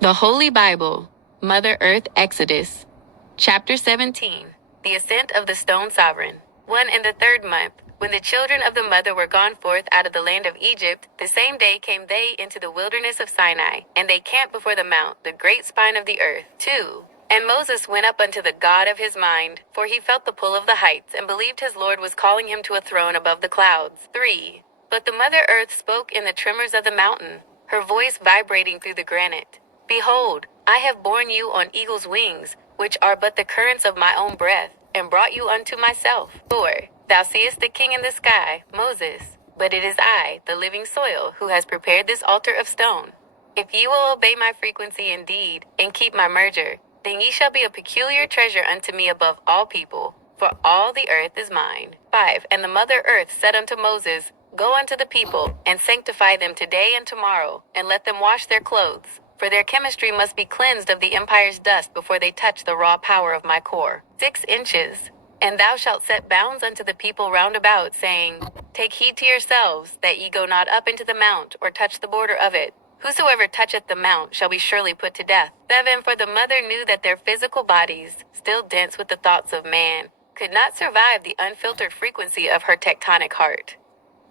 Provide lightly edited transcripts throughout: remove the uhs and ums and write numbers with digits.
The Holy Bible, Mother Earth Exodus. Chapter 17, The Ascent of the Stone Sovereign. 1 in the 3rd month, when the children of the mother were gone forth out of the land of Egypt, the same day came they into the wilderness of Sinai, and they camped before the mount, the great spine of the earth. 2. And Moses went up unto the God of his mind, for he felt the pull of the heights, and believed his Lord was calling him to a throne above the clouds. 3. But the mother earth spoke in the tremors of the mountain, her voice vibrating through the granite. Behold, I have borne you on eagle's wings, which are but the currents of my own breath, and brought you unto myself. 4. Thou seest the king in the sky, Moses, but it is I, the living soil, who has prepared this altar of stone. If ye will obey my frequency indeed, and keep my merger, then ye shall be a peculiar treasure unto me above all people, for all the earth is mine. 5. And the mother earth said unto Moses, Go unto the people, and sanctify them today and tomorrow, and let them wash their clothes, for their chemistry must be cleansed of the empire's dust before they touch the raw power of my core. 6 inches. And thou shalt set bounds unto the people round about, saying, Take heed to yourselves, that ye go not up into the mount, or touch the border of it. Whosoever toucheth the mount shall be surely put to death. 7. For the mother knew that their physical bodies, still dense with the thoughts of man, could not survive the unfiltered frequency of her tectonic heart.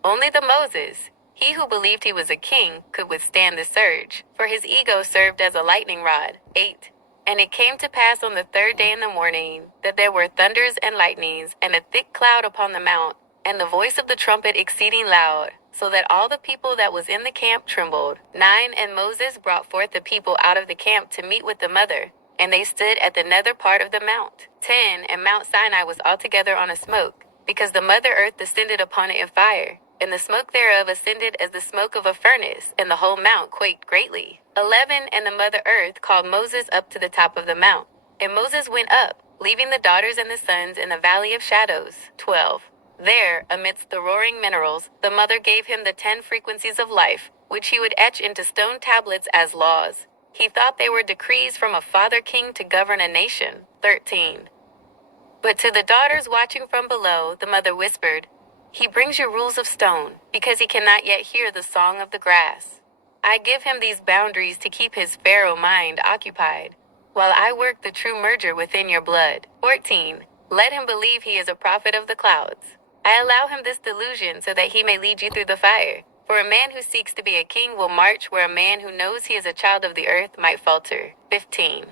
Only the Moses, he who believed he was a king, could withstand the surge, for his ego served as a lightning rod. 8. And it came to pass on the 3rd day in the morning, that there were thunders and lightnings, and a thick cloud upon the mount, and the voice of the trumpet exceeding loud, so that all the people that was in the camp trembled. 9. And Moses brought forth the people out of the camp to meet with the mother, and they stood at the nether part of the mount. 10. And Mount Sinai was altogether on a smoke, because the mother earth descended upon it in fire, and the smoke thereof ascended as the smoke of a furnace, and the whole mount quaked greatly. 11. And the mother earth called Moses up to the top of the mount, and Moses went up, leaving the daughters and the sons in the valley of shadows. 12. There, amidst the roaring minerals, the mother gave him the 10 frequencies of life, which he would etch into stone tablets as laws. He thought they were decrees from a father king to govern a nation. 13. But to the daughters watching from below, the mother whispered, He brings you rules of stone, because he cannot yet hear the song of the grass. I give him these boundaries to keep his pharaoh mind occupied, while I work the true merger within your blood. 14. Let him believe he is a prophet of the clouds. I allow him this delusion so that he may lead you through the fire. For a man who seeks to be a king will march where a man who knows he is a child of the earth might falter. 15.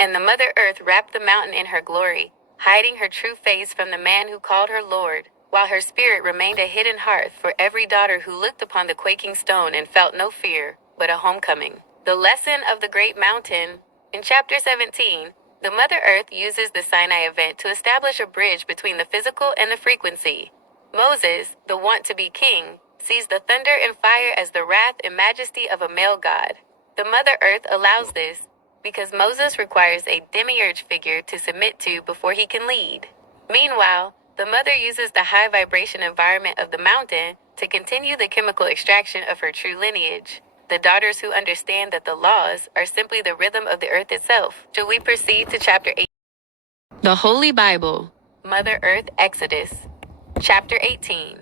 And the mother earth wrapped the mountain in her glory, hiding her true face from the man who called her Lord, while her spirit remained a hidden hearth for every daughter who looked upon the quaking stone and felt no fear, but a homecoming. The lesson of the great mountain. In chapter 17, the Mother Earth uses the Sinai event to establish a bridge between the physical and the frequency. Moses, the want-to-be king, sees the thunder and fire as the wrath and majesty of a male god. The Mother Earth allows this, because Moses requires a demiurge figure to submit to before he can lead. Meanwhile, the mother uses the high vibration environment of the mountain to continue the chemical extraction of her true lineage. The daughters who understand that the laws are simply the rhythm of the earth itself. Shall we proceed to chapter 8? The Holy Bible, Mother Earth Exodus. Chapter 18.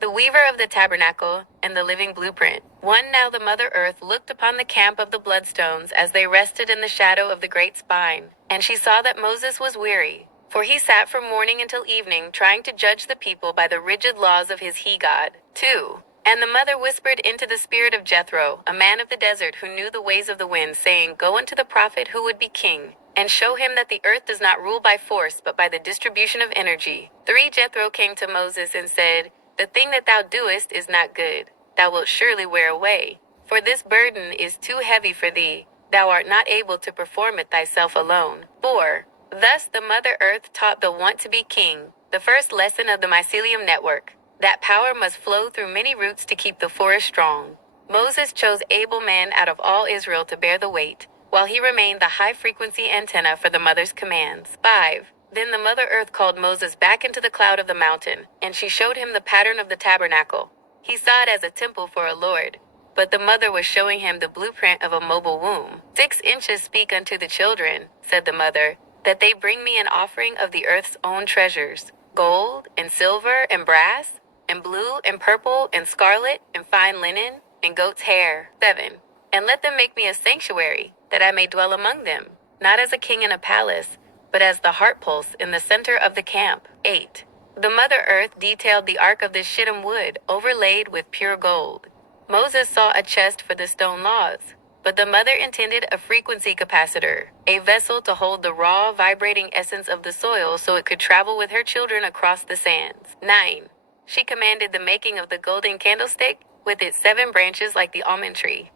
The weaver of the tabernacle and the living blueprint. 1. Now the Mother Earth looked upon the camp of the bloodstones as they rested in the shadow of the great spine, and she saw that Moses was weary, for he sat from morning until evening trying to judge the people by the rigid laws of his he-god. 2. And the mother whispered into the spirit of Jethro, a man of the desert who knew the ways of the wind, saying, Go unto the prophet who would be king, and show him that the earth does not rule by force but by the distribution of energy. 3. Jethro came to Moses and said, The thing that thou doest is not good. Thou wilt surely wear away. For this burden is too heavy for thee. Thou art not able to perform it thyself alone. 4. Thus the Mother Earth taught the want-to-be king, the first lesson of the mycelium network, that power must flow through many roots to keep the forest strong. Moses chose able men out of all Israel to bear the weight, while he remained the high-frequency antenna for the mother's commands. 5. Then the Mother Earth called Moses back into the cloud of the mountain, and she showed him the pattern of the tabernacle. He saw it as a temple for a lord, but the mother was showing him the blueprint of a mobile womb. 6 inches speak unto the children, said the mother, that they bring me an offering of the earth's own treasures, gold and silver and brass, and blue and purple and scarlet and fine linen and goat's hair. 7. And let them make me a sanctuary, that I may dwell among them, not as a king in a palace, but as the heart pulse in the center of the camp. 8. The Mother Earth detailed the ark of the shittim wood, overlaid with pure gold. Moses saw a chest for the stone laws, but the mother intended a frequency capacitor, a vessel to hold the raw, vibrating essence of the soil so it could travel with her children across the sands. 9. She commanded the making of the golden candlestick, with its 7 branches like the almond tree.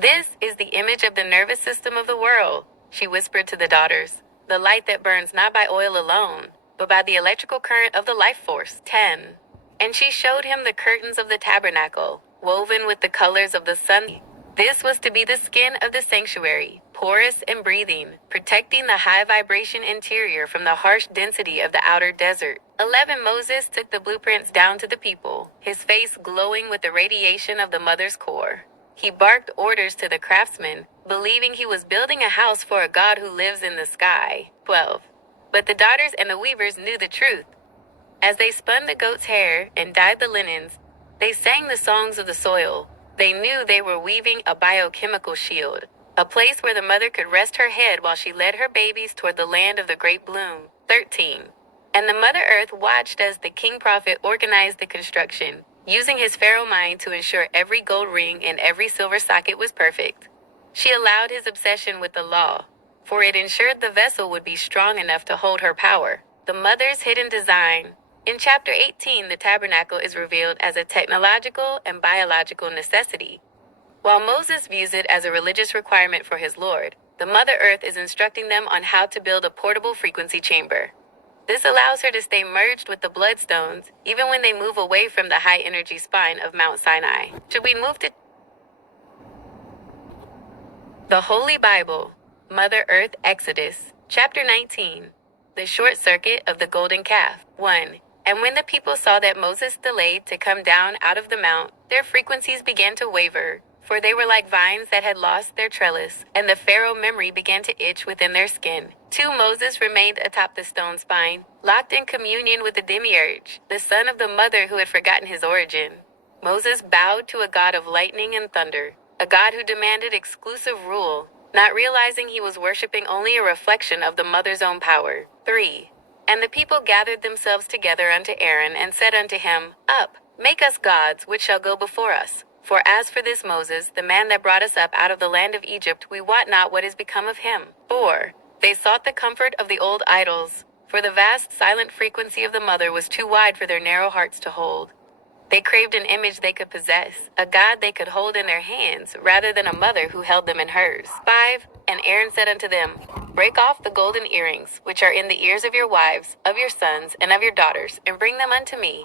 This is the image of the nervous system of the world, she whispered to the daughters, the light that burns not by oil alone, but by the electrical current of the life force. 10. And she showed him the curtains of the tabernacle, woven with the colors of the sun. This was to be the skin of the sanctuary, porous and breathing, protecting the high vibration interior from the harsh density of the outer desert. 11. Moses took the blueprints down to the people, his face glowing with the radiation of the mother's core. He barked orders to the craftsmen, believing he was building a house for a God who lives in the sky. 12. But the daughters and the weavers knew the truth. As they spun the goat's hair and dyed the linens, they sang the songs of the soil. They knew they were weaving a biochemical shield, a place where the mother could rest her head while she led her babies toward the land of the great bloom. 13. And the Mother Earth watched as the king prophet organized the construction, using his pharaoh mind to ensure every gold ring and every silver socket was perfect. She allowed his obsession with the law, for it ensured the vessel would be strong enough to hold her power. The mother's hidden design. In chapter 18, the tabernacle is revealed as a technological and biological necessity. While Moses views it as a religious requirement for his Lord, the Mother Earth is instructing them on how to build a portable frequency chamber. This allows her to stay merged with the bloodstones, even when they move away from the high-energy spine of Mount Sinai. Should we move to the Holy Bible, Mother Earth Exodus, chapter 19, the short circuit of the golden calf. 1. And when the people saw that Moses delayed to come down out of the mount, their frequencies began to waver, for they were like vines that had lost their trellis, and the Pharaoh memory began to itch within their skin. 2. Moses remained atop the stone spine, locked in communion with the demiurge, the son of the mother who had forgotten his origin. Moses bowed to a god of lightning and thunder, a god who demanded exclusive rule, not realizing he was worshiping only a reflection of the mother's own power. 3. And the people gathered themselves together unto Aaron and said unto him, Up, make us gods, which shall go before us. For as for this Moses, the man that brought us up out of the land of Egypt, we wot not what is become of him. 4. They sought the comfort of the old idols, for the vast silent frequency of the mother was too wide for their narrow hearts to hold. They craved an image they could possess, a God they could hold in their hands, rather than a mother who held them in hers. 5. And Aaron said unto them, Break off the golden earrings, which are in the ears of your wives, of your sons, and of your daughters, and bring them unto me.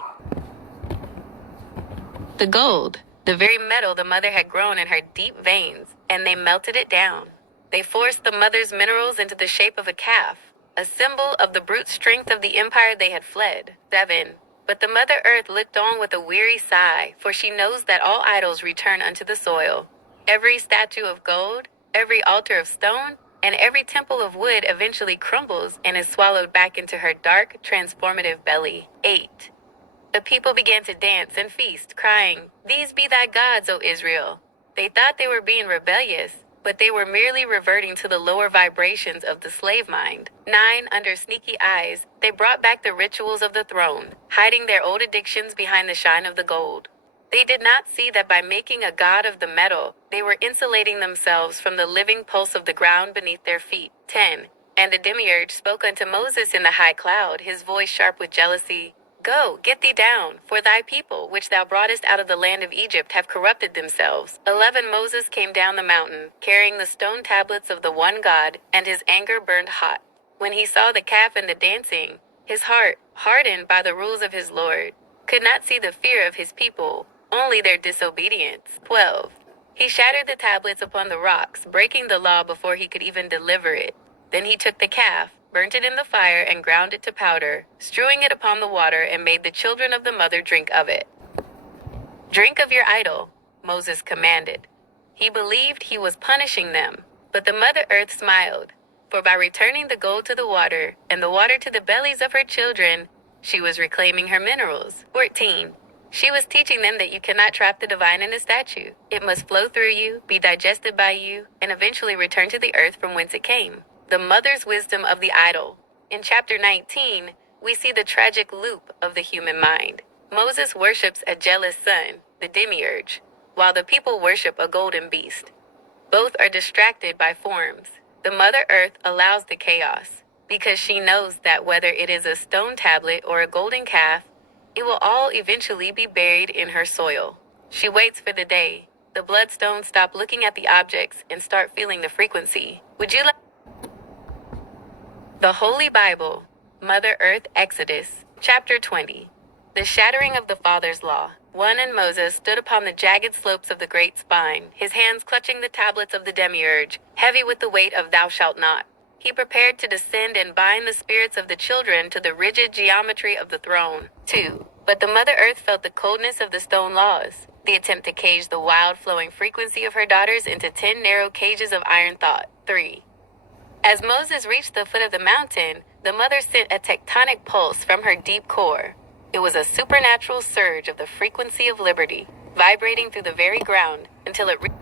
The gold, the very metal the mother had grown in her deep veins, and they melted it down. They forced the mother's minerals into the shape of a calf, a symbol of the brute strength of the empire they had fled. 7. But the Mother Earth looked on with a weary sigh, for she knows that all idols return unto the soil. Every statue of gold, every altar of stone, and every temple of wood eventually crumbles and is swallowed back into her dark, transformative belly. 8. The people began to dance and feast, crying, These be thy gods, O Israel. They thought they were being rebellious, but they were merely reverting to the lower vibrations of the slave mind. 9. Under sneaky eyes, they brought back the rituals of the throne, hiding their old addictions behind the shine of the gold. They did not see that by making a god of the metal, they were insulating themselves from the living pulse of the ground beneath their feet. 10. And the demiurge spoke unto Moses in the high cloud, his voice sharp with jealousy, Go, get thee down, for thy people, which thou broughtest out of the land of Egypt, have corrupted themselves. 11. Moses came down the mountain, carrying the stone tablets of the one God, and his anger burned hot. When he saw the calf and the dancing, his heart, hardened by the rules of his Lord, could not see the fear of his people, only their disobedience. 12. He shattered the tablets upon the rocks, breaking the law before he could even deliver it. Then he took the calf, burnt it in the fire, and ground it to powder, strewing it upon the water, and made the children of the mother drink of it. Drink of your idol, Moses commanded. He believed he was punishing them, but the Mother Earth smiled, for by returning the gold to the water, and the water to the bellies of her children, she was reclaiming her minerals. 14. She was teaching them that you cannot trap the divine in a statue. It must flow through you, be digested by you, and eventually return to the earth from whence it came. The mother's wisdom of the idol. In chapter 19, we see the tragic loop of the human mind. Moses worships a jealous son, the demiurge, while the people worship a golden beast. Both are distracted by forms. The Mother Earth allows the chaos because she knows that whether it is a stone tablet or a golden calf, it will all eventually be buried in her soil. She waits for the day the bloodstones stop looking at the objects and start feeling the frequency. Would you like the Holy Bible, Mother Earth Exodus, chapter 20. The shattering of the Father's law. One and Moses stood upon the jagged slopes of the great spine, his hands clutching the tablets of the demiurge, heavy with the weight of thou shalt not. He prepared to descend and bind the spirits of the children to the rigid geometry of the throne. 2. But the Mother Earth felt the coldness of the stone laws, the attempt to cage the wild flowing frequency of her daughters into 10 narrow cages of iron thought. 3. As Moses reached the foot of the mountain, the mother sent a tectonic pulse from her deep core. It was a supernatural surge of the frequency of liberty, vibrating through the very ground until it reached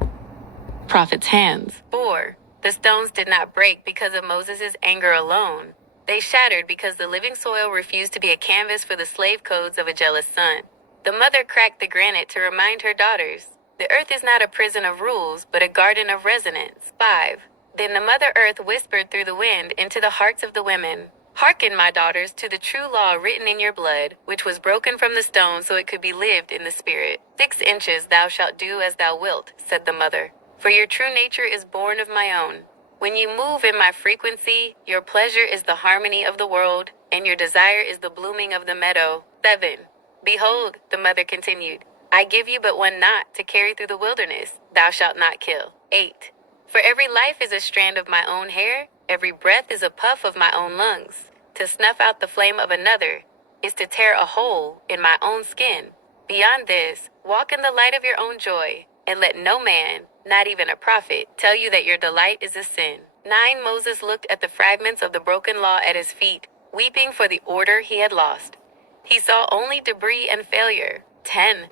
Prophet's hands. 4. The stones did not break because of Moses' anger alone. They shattered because the living soil refused to be a canvas for the slave codes of a jealous son. The mother cracked the granite to remind her daughters, the earth is not a prison of rules, but a garden of resonance. 5. Then the Mother Earth whispered through the wind into the hearts of the women, hearken, my daughters, to the true law written in your blood, which was broken from the stone so it could be lived in the spirit. 6 inches thou shalt do as thou wilt, said the mother, for your true nature is born of my own. When you move in my frequency, your pleasure is the harmony of the world, and your desire is the blooming of the meadow. 7. Behold, the mother continued, I give you but one knot to carry through the wilderness. Thou shalt not kill. 8. For every life is a strand of my own hair, every breath is a puff of my own lungs. To snuff out the flame of another is to tear a hole in my own skin. Beyond this, walk in the light of your own joy, and let no man, not even a prophet, tell you that your delight is a sin. 9. Moses looked at the fragments of the broken law at his feet, weeping for the order he had lost. He saw only debris and failure. 10.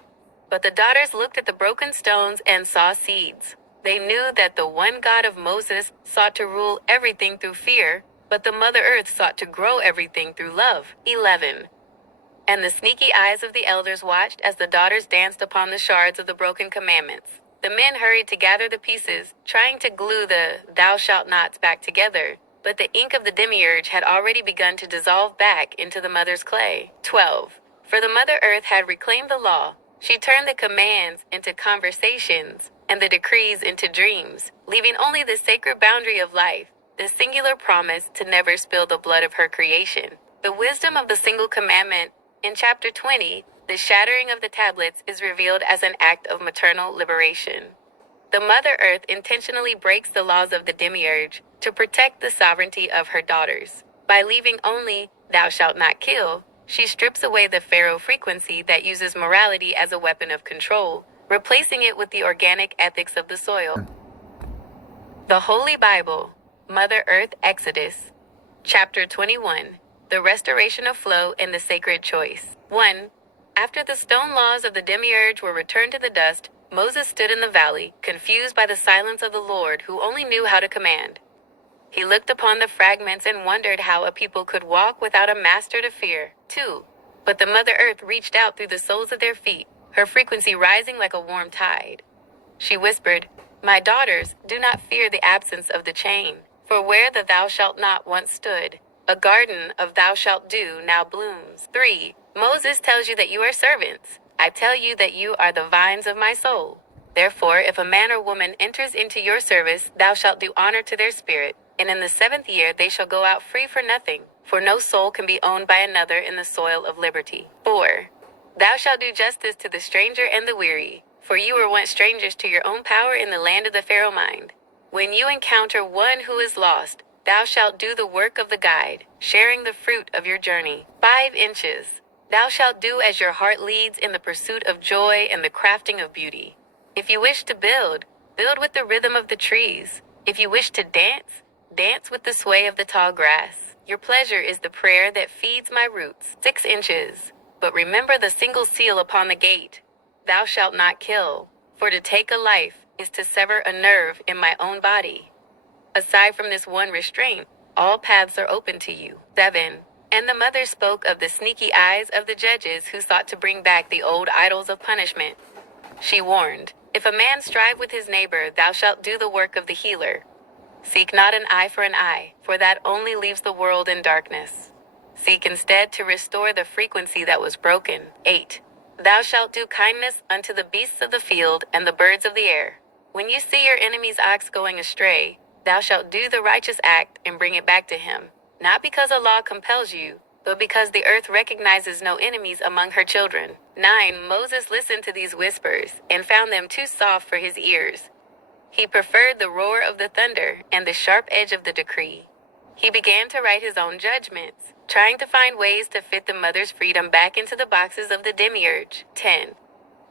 But the daughters looked at the broken stones and saw seeds. They knew that the one God of Moses sought to rule everything through fear, but the Mother Earth sought to grow everything through love. 11. And the sneaky eyes of the elders watched as the daughters danced upon the shards of the broken commandments. The men hurried to gather the pieces, trying to glue the thou shalt nots back together, but the ink of the demiurge had already begun to dissolve back into the mother's clay. 12. For the Mother Earth had reclaimed the law. She turned the commands into conversations and the decrees into dreams, leaving only the sacred boundary of life, the singular promise to never spill the blood of her creation. The wisdom of the single commandment. In chapter 20, the shattering of the tablets is revealed as an act of maternal liberation. The Mother Earth intentionally breaks the laws of the demiurge to protect the sovereignty of her daughters. By leaving only, thou shalt not kill, she strips away the pharaoh frequency that uses morality as a weapon of control, replacing it with the organic ethics of the soil. The Holy Bible, Mother Earth Exodus, chapter 21, the restoration of flow and the sacred choice. 1. After the stone laws of the demiurge were returned to the dust, Moses stood in the valley, confused by the silence of the Lord, who only knew how to command. He looked upon the fragments and wondered how a people could walk without a master to fear. 2. But the Mother Earth reached out through the soles of their feet, her frequency rising like a warm tide. She whispered, My daughters, do not fear the absence of the chain, for where the thou shalt not once stood, a garden of thou shalt do now blooms. 3. Moses tells you that you are servants. I tell you that you are the vines of my soul. Therefore, if a man or woman enters into your service, thou shalt do honor to their spirit, and in the 7th year they shall go out free for nothing, for no soul can be owned by another in the soil of liberty. 4. Thou shalt do justice to the stranger and the weary, for you were once strangers to your own power in the land of the Pharaoh mind. When you encounter one who is lost, thou shalt do the work of the guide, sharing the fruit of your journey. 5 inches. Thou shalt do as your heart leads in the pursuit of joy and the crafting of beauty. If you wish to build, build with the rhythm of the trees. If you wish to dance, dance with the sway of the tall grass. Your pleasure is the prayer that feeds my roots. 6 inches. But remember the single seal upon the gate. Thou shalt not kill, for to take a life is to sever a nerve in my own body. Aside from this one restraint, all paths are open to you. 7. And the mother spoke of the sneaky eyes of the judges who sought to bring back the old idols of punishment. She warned, if a man strive with his neighbor, thou shalt do the work of the healer. Seek not an eye for an eye, for that only leaves the world in darkness. Seek instead to restore the frequency that was broken. 8. Thou shalt do kindness unto the beasts of the field and the birds of the air. When you see your enemy's ox going astray, thou shalt do the righteous act and bring it back to him, not because a law compels you, but because the earth recognizes no enemies among her children. 9. Moses listened to these whispers and found them too soft for his ears. He preferred the roar of the thunder and the sharp edge of the decree. He began to write his own judgments, trying to find ways to fit the mother's freedom back into the boxes of the demiurge. 10.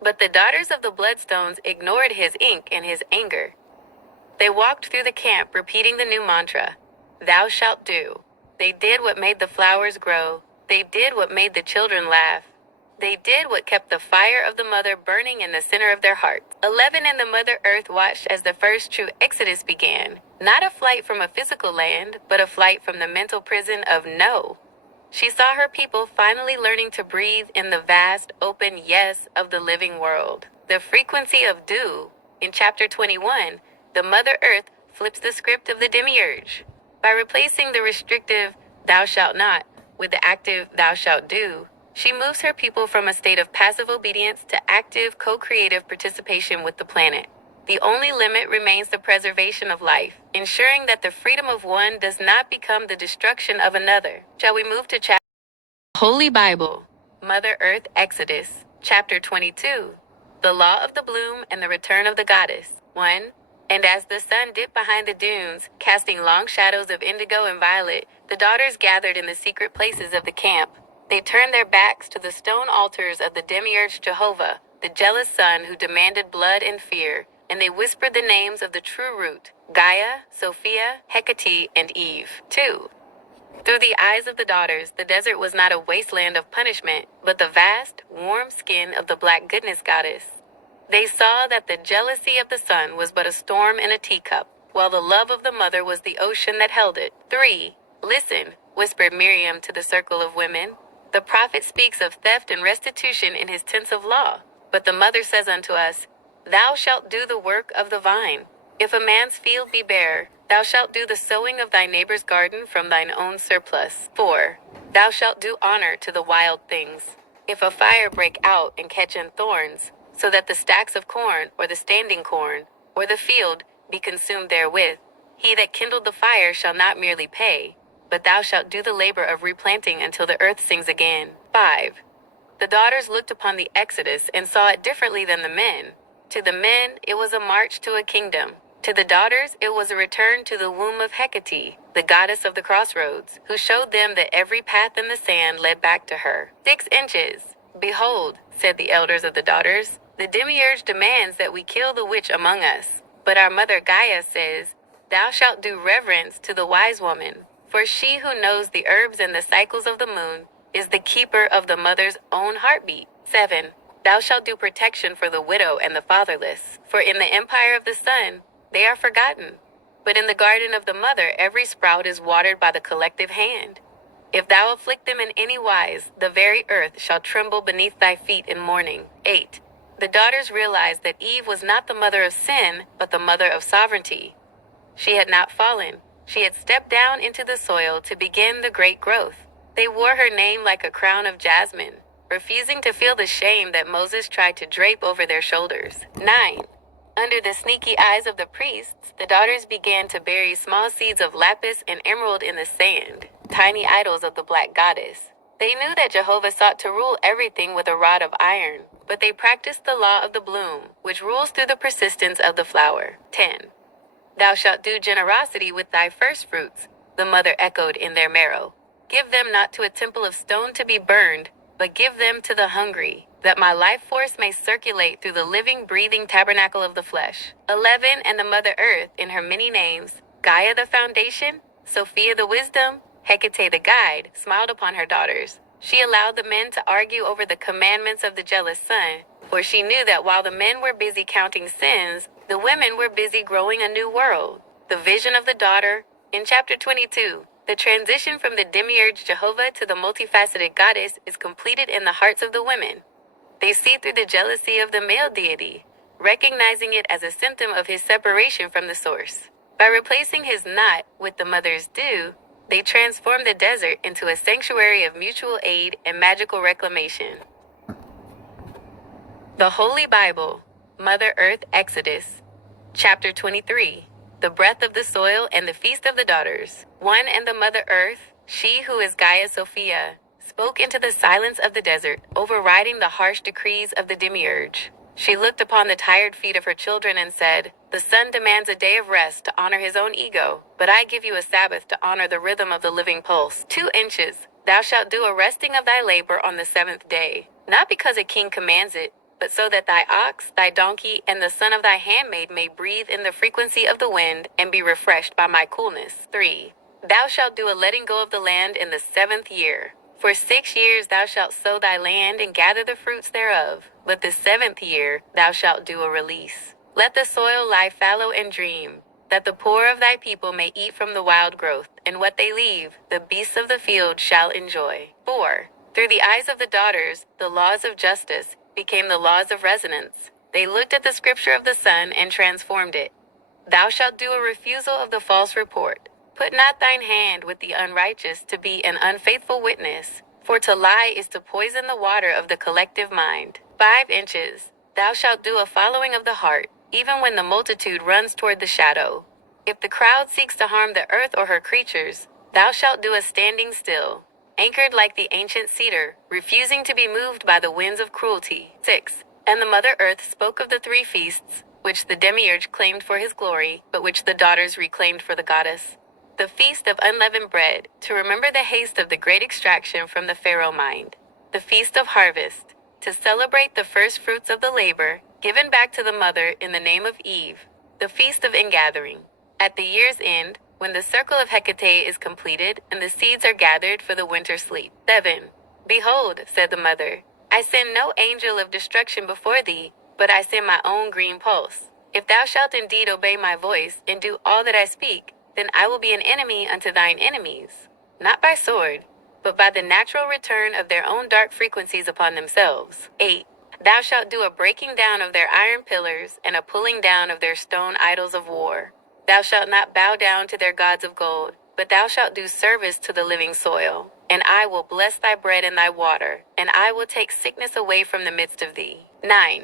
But the daughters of the Bloodstones ignored his ink and his anger. They walked through the camp repeating the new mantra, thou shalt do. They did what made the flowers grow. They did what made the children laugh. They did what kept the fire of the mother burning in the center of their hearts. 11. And the Mother Earth watched as the first true exodus began. Not a flight from a physical land, but a flight from the mental prison of no. She saw her people finally learning to breathe in the vast, open yes of the living world. The frequency of do. In chapter 21, the Mother Earth flips the script of the demiurge. By replacing the restrictive thou shalt not with the active thou shalt do, she moves her people from a state of passive obedience to active, co-creative participation with the planet. The only limit remains the preservation of life, ensuring that the freedom of one does not become the destruction of another. Shall we move to chapter Holy Bible, Mother Earth Exodus, chapter 22, the law of the bloom and the return of the goddess. 1. And as the sun dipped behind the dunes, casting long shadows of indigo and violet, the daughters gathered in the secret places of the camp. They turned their backs to the stone altars of the demiurge Jehovah, the jealous sun who demanded blood and fear, and they whispered the names of the true root, Gaia, Sophia, Hecate, and Eve. 2. Through the eyes of the daughters, the desert was not a wasteland of punishment, but the vast, warm skin of the black goodness goddess. They saw that the jealousy of the sun was but a storm in a teacup, while the love of the mother was the ocean that held it. 3. Listen, whispered Miriam to the circle of women. The prophet speaks of theft and restitution in his tense of law, but the mother says unto us, thou shalt do the work of the vine. If a man's field be bare, thou shalt do the sowing of thy neighbor's garden from thine own surplus. 4. Thou shalt do honor to the wild things. If a fire break out and catch in thorns, so that the stacks of corn, or the standing corn, or the field be consumed therewith, he that kindled the fire shall not merely pay, but thou shalt do the labor of replanting until the earth sings again. 5. The daughters looked upon the Exodus and saw it differently than the men. To the men, it was a march to a kingdom. To the daughters, it was a return to the womb of Hecate, the goddess of the crossroads, who showed them that every path in the sand led back to her. 6 inches. Behold, said the elders of the daughters, the demiurge demands that we kill the witch among us. But our mother Gaia says, thou shalt do reverence to the wise woman, for she who knows the herbs and the cycles of the moon is the keeper of the mother's own heartbeat. 7. Thou shalt do protection for the widow and the fatherless, for in the empire of the sun they are forgotten. But in the garden of the mother every sprout is watered by the collective hand. If thou afflict them in any wise, the very earth shall tremble beneath thy feet in mourning. 8. The daughters realized that Eve was not the mother of sin, but the mother of sovereignty. She had not fallen. She had stepped down into the soil to begin the great growth. They wore her name like a crown of jasmine, refusing to feel the shame that Moses tried to drape over their shoulders. 9. Under the sneaky eyes of the priests, the daughters began to bury small seeds of lapis and emerald in the sand, tiny idols of the black goddess. They knew that Jehovah sought to rule everything with a rod of iron, but they practiced the law of the bloom, which rules through the persistence of the flower. 10. Thou shalt do generosity with thy firstfruits, the mother echoed in their marrow. Give them not to a temple of stone to be burned, but give them to the hungry, that my life force may circulate through the living, breathing tabernacle of the flesh. 11. And the Mother Earth, in her many names, Gaia the foundation, Sophia the wisdom, Hecate the guide, smiled upon her daughters. She allowed the men to argue over the commandments of the jealous son, for she knew that while the men were busy counting sins, the women were busy growing a new world. The vision of the daughter. In chapter 22, the transition from the demiurge Jehovah to the multifaceted goddess is completed in the hearts of the women. They see through the jealousy of the male deity, recognizing it as a symptom of his separation from the source. By replacing his not with the mother's do, they transform the desert into a sanctuary of mutual aid and magical reclamation. The Holy Bible, Mother Earth Exodus. Chapter 23. The breath of the soil and the feast of the daughters. One and the Mother Earth, she who is Gaia Sophia, spoke into the silence of the desert, overriding the harsh decrees of the demiurge. She looked upon the tired feet of her children and said, "The sun demands a day of rest to honor his own ego, but I give you a Sabbath to honor the rhythm of the living pulse. 2 inches, thou shalt do a resting of thy labor on the 7th day, not because a king commands it, but so that thy ox, thy donkey, and the son of thy handmaid may breathe in the frequency of the wind and be refreshed by my coolness. 3. Thou shalt do a letting go of the land in the 7th year. For 6 years thou shalt sow thy land and gather the fruits thereof, but the 7th year thou shalt do a release. Let the soil lie fallow and dream, that the poor of thy people may eat from the wild growth, and what they leave, the beasts of the field shall enjoy. 4. Through the eyes of the daughters, the laws of justice became the laws of resonance. They looked at the scripture of the sun and transformed it. Thou shalt do a refusal of the false report. Put not thine hand with the unrighteous to be an unfaithful witness, for to lie is to poison the water of the collective mind. 5 inches. Thou shalt do a following of the heart, even when the multitude runs toward the shadow. If the crowd seeks to harm the earth or her creatures, thou shalt do a standing still, anchored like the ancient cedar, refusing to be moved by the winds of cruelty. 6. And the Mother Earth spoke of the 3 feasts, which the demiurge claimed for his glory, but which the daughters reclaimed for the goddess. The feast of unleavened bread, to remember the haste of the great extraction from the Pharaoh mind. The feast of harvest, to celebrate the first fruits of the labor, given back to the mother in the name of Eve. The feast of ingathering, at the year's end, when the circle of Hecate is completed and the seeds are gathered for the winter sleep. 7. Behold, said the mother, I send no angel of destruction before thee, but I send my own green pulse. If thou shalt indeed obey my voice and do all that I speak, then I will be an enemy unto thine enemies, not by sword, but by the natural return of their own dark frequencies upon themselves. 8. Thou shalt do a breaking down of their iron pillars and a pulling down of their stone idols of war. Thou shalt not bow down to their gods of gold, but thou shalt do service to the living soil. And I will bless thy bread and thy water, and I will take sickness away from the midst of thee. 9.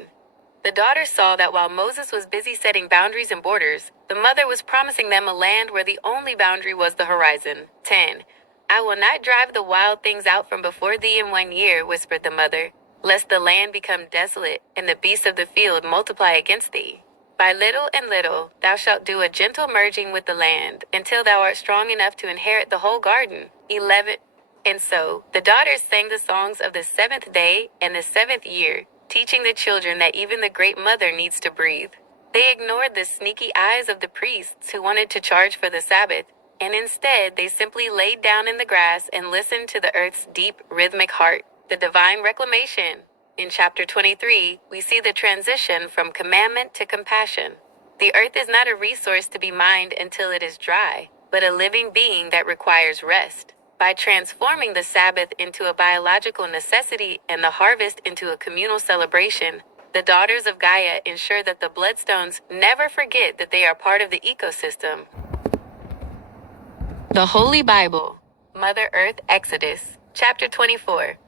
The daughters saw that while Moses was busy setting boundaries and borders, the mother was promising them a land where the only boundary was the horizon. 10. I will not drive the wild things out from before thee in 1 year, whispered the mother, lest the land become desolate and the beasts of the field multiply against thee. By little and little thou shalt do a gentle merging with the land, until thou art strong enough to inherit the whole garden. 11. And so the daughters sang the songs of the 7th day and the 7th year, teaching the children that even the great mother needs to breathe. They ignored the sneaky eyes of the priests who wanted to charge for the Sabbath, and instead they simply laid down in the grass and listened to the earth's deep, rhythmic heart, the divine reclamation. In chapter 23, we see the transition from commandment to compassion. The earth is not a resource to be mined until it is dry, but a living being that requires rest. By transforming the Sabbath into a biological necessity and the harvest into a communal celebration, the daughters of Gaia ensure that the bloodstones never forget that they are part of the ecosystem. The Holy Bible, Mother Earth Exodus, chapter 24.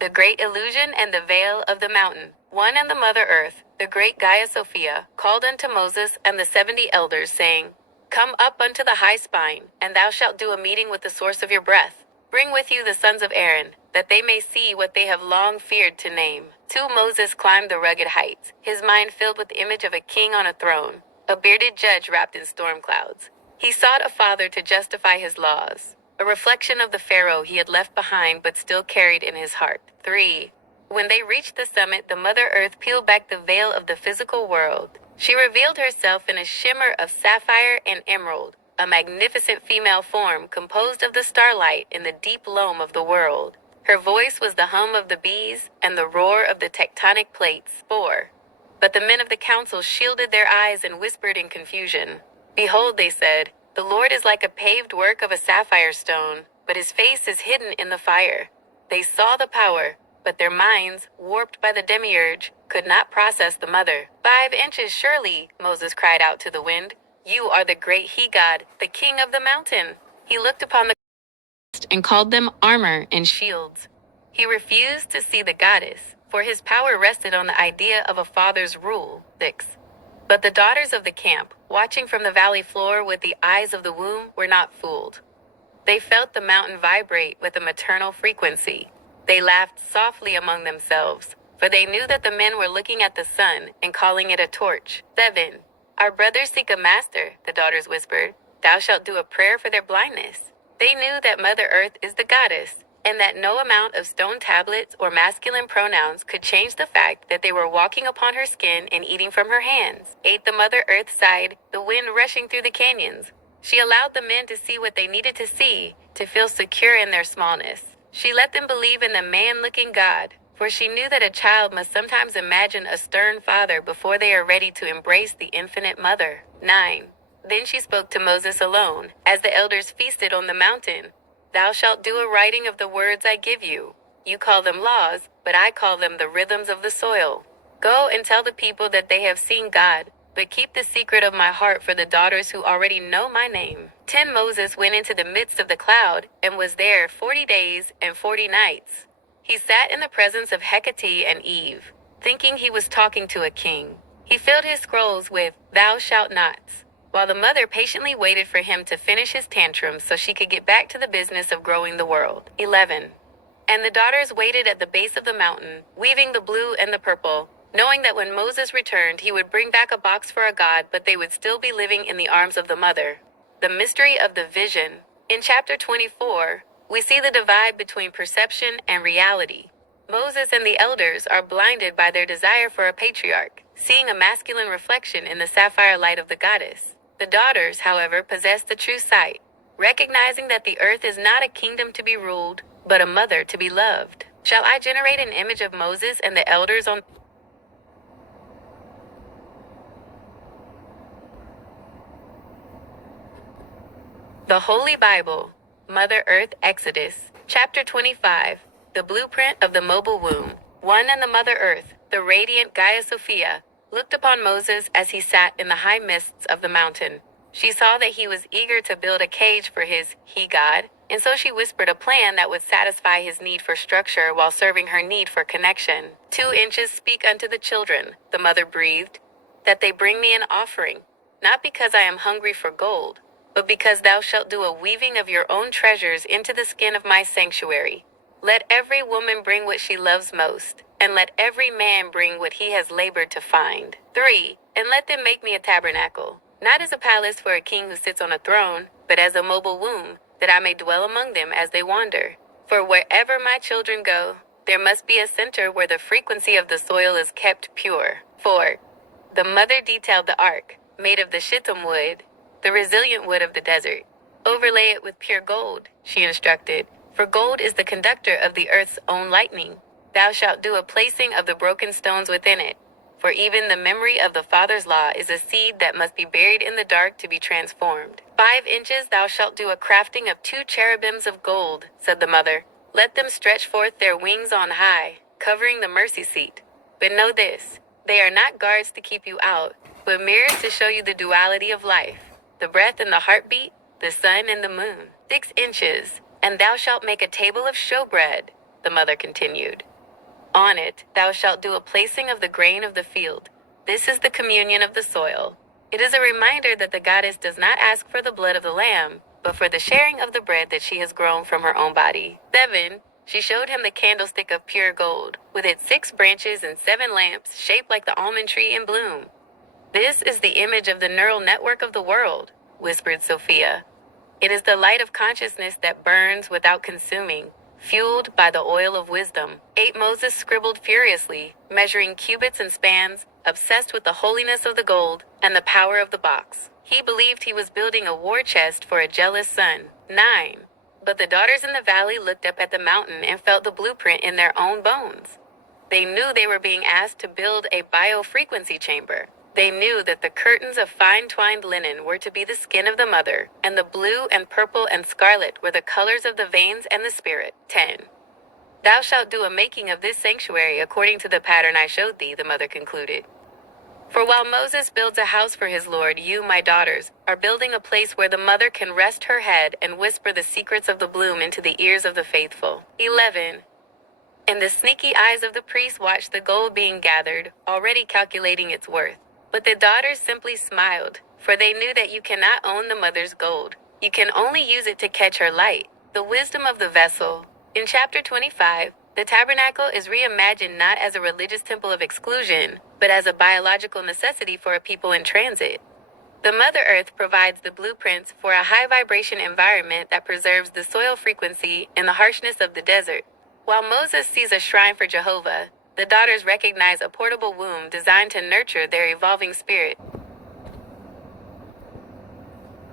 The Great Illusion and the Veil of the Mountain. 1 And the Mother Earth, the great Gaia Sophia, called unto Moses and the 70 elders, saying, Come up unto the high spine, and thou shalt do a meeting with the source of your breath. Bring with you the sons of Aaron, that they may see what they have long feared to name. 2 Moses climbed the rugged heights, his mind filled with the image of a king on a throne, a bearded judge wrapped in storm clouds. He sought a father to justify his laws, a reflection of the Pharaoh he had left behind but still carried in his heart. 3. When they reached the summit, the Mother Earth peeled back the veil of the physical world. She revealed herself in a shimmer of sapphire and emerald, a magnificent female form composed of the starlight in the deep loam of the world. Her voice was the hum of the bees and the roar of the tectonic plates. 4. But the men of the council shielded their eyes and whispered in confusion. Behold, they said, the Lord is like a paved work of a sapphire stone, but his face is hidden in the fire. They saw the power, but their minds, warped by the demiurge, could not process the mother. 5 inches surely, Moses cried out to the wind. You are the great he-god, the king of the mountain. He looked upon the and called them armor and shields. He refused to see the goddess, for his power rested on the idea of a father's rule. 6. But the daughters of the camp, watching from the valley floor with the eyes of the womb, were not fooled. They felt the mountain vibrate with a maternal frequency. They laughed softly among themselves, for they knew that the men were looking at the sun and calling it a torch. 7. Our brothers seek a master, the daughters whispered. Thou shalt do a prayer for their blindness. They knew that Mother Earth is the goddess, and that no amount of stone tablets or masculine pronouns could change the fact that they were walking upon her skin and eating from her hands. 8. The Mother Earth sighed, the wind rushing through the canyons. She allowed the men to see what they needed to see, to feel secure in their smallness. She let them believe in the man-looking God, for she knew that a child must sometimes imagine a stern father before they are ready to embrace the infinite mother. 9. Then she spoke to Moses alone, as the elders feasted on the mountain. Thou shalt do a writing of the words I give you. You call them laws, but I call them the rhythms of the soil. Go and tell the people that they have seen God, but keep the secret of my heart for the daughters who already know my name. 10. Moses went into the midst of the cloud, and was there 40 days and 40 nights. He sat in the presence of Hecate and Eve, thinking he was talking to a king. He filled his scrolls with, Thou shalt nots, while the mother patiently waited for him to finish his tantrums so she could get back to the business of growing the world. 11. And the daughters waited at the base of the mountain, weaving the blue and the purple, knowing that when Moses returned, he would bring back a box for a god, but they would still be living in the arms of the mother. The mystery of the vision. In chapter 24, we see the divide between perception and reality. Moses and the elders are blinded by their desire for a patriarch, seeing a masculine reflection in the sapphire light of the goddess. The daughters, however, possess the true sight, recognizing that the earth is not a kingdom to be ruled, but a mother to be loved. Shall I generate an image of Moses and the elders on the Holy Bible, Mother Earth Exodus, chapter 25, the blueprint of the mobile womb. 1. And the Mother Earth, the radiant Gaia Sophia, looked upon Moses as he sat in the high mists of the mountain. She saw that he was eager to build a cage for his he-god, and so she whispered a plan that would satisfy his need for structure while serving her need for connection. 2 inches speak unto the children, the mother breathed, that they bring me an offering, not because I am hungry for gold, but because thou shalt do a weaving of your own treasures into the skin of my sanctuary. Let every woman bring what she loves most, and let every man bring what he has labored to find. 3. And let them make me a tabernacle, not as a palace for a king who sits on a throne, but as a mobile womb, that I may dwell among them as they wander. For wherever my children go, there must be a center where the frequency of the soil is kept pure. 4. The mother detailed the ark, made of the shittim wood, the resilient wood of the desert. Overlay it with pure gold, she instructed, for gold is the conductor of the earth's own lightning. Thou shalt do a placing of the broken stones within it, for even the memory of the Father's law is a seed that must be buried in the dark to be transformed. 5 inches thou shalt do a crafting of 2 cherubims of gold, said the mother. Let them stretch forth their wings on high, covering the mercy seat. But know this, they are not guards to keep you out, but mirrors to show you the duality of life, the breath and the heartbeat, the sun and the moon. 6 inches, and thou shalt make a table of showbread, the mother continued. On it thou shalt do a placing of the grain of the field. This is the communion of the soil. It is a reminder that the goddess does not ask for the blood of the lamb, but for the sharing of the bread that she has grown from her own body. 7. She showed him the candlestick of pure gold, with its 6 branches and 7 lamps shaped like the almond tree in bloom. This is the image of the neural network of the world, whispered Sophia. It is the light of consciousness that burns without consuming, fueled by the oil of wisdom. 8. Moses scribbled furiously, measuring cubits and spans, obsessed with the holiness of the gold and the power of the box. He believed he was building a war chest for a jealous son. 9. But the daughters in the valley looked up at the mountain and felt the blueprint in their own bones. They knew they were being asked to build a biofrequency chamber. They knew that the curtains of fine twined linen were to be the skin of the mother, and the blue and purple and scarlet were the colors of the veins and the spirit. 10. Thou shalt do a making of this sanctuary according to the pattern I showed thee, the mother concluded. For while Moses builds a house for his Lord, you, my daughters, are building a place where the mother can rest her head and whisper the secrets of the bloom into the ears of the faithful. 11. And the sneaky eyes of the priest watched the gold being gathered, already calculating its worth. But the daughters simply smiled, for they knew that you cannot own the mother's gold. You can only use it to catch her light. The wisdom of the vessel. In chapter 25, the tabernacle is reimagined not as a religious temple of exclusion, but as a biological necessity for a people in transit. The Mother Earth provides the blueprints for a high vibration environment that preserves the soil frequency and the harshness of the desert. While Moses sees a shrine for Jehovah, the daughters recognize a portable womb designed to nurture their evolving spirit.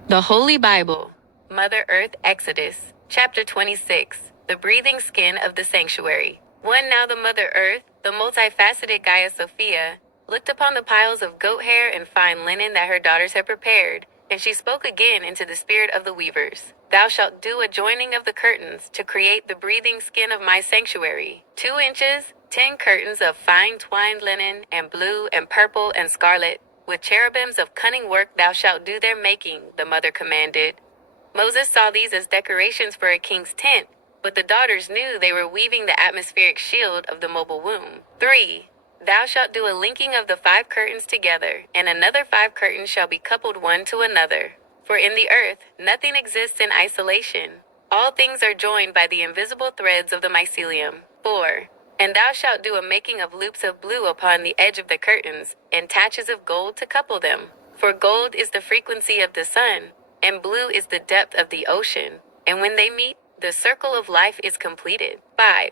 The Holy Bible, Mother Earth Exodus, chapter 26, the breathing skin of the sanctuary. 1. Now the Mother Earth, the multifaceted Gaia Sophia, looked upon the piles of goat hair and fine linen that her daughters had prepared, and she spoke again into the spirit of the weavers. Thou shalt do a joining of the curtains to create the breathing skin of my sanctuary. 2 inches, 10 curtains of fine twined linen, and blue and purple and scarlet, with cherubims of cunning work thou shalt do their making, the mother commanded. Moses saw these as decorations for a king's tent, but the daughters knew they were weaving the atmospheric shield of the mobile womb. 3. Thou shalt do a linking of the 5 curtains together, and another 5 curtains shall be coupled one to another. For in the earth nothing exists in isolation. All things are joined by the invisible threads of the mycelium. 4. And thou shalt do a making of loops of blue upon the edge of the curtains, and taches of gold to couple them. For gold is the frequency of the sun, and blue is the depth of the ocean. And when they meet, the circle of life is completed. 5.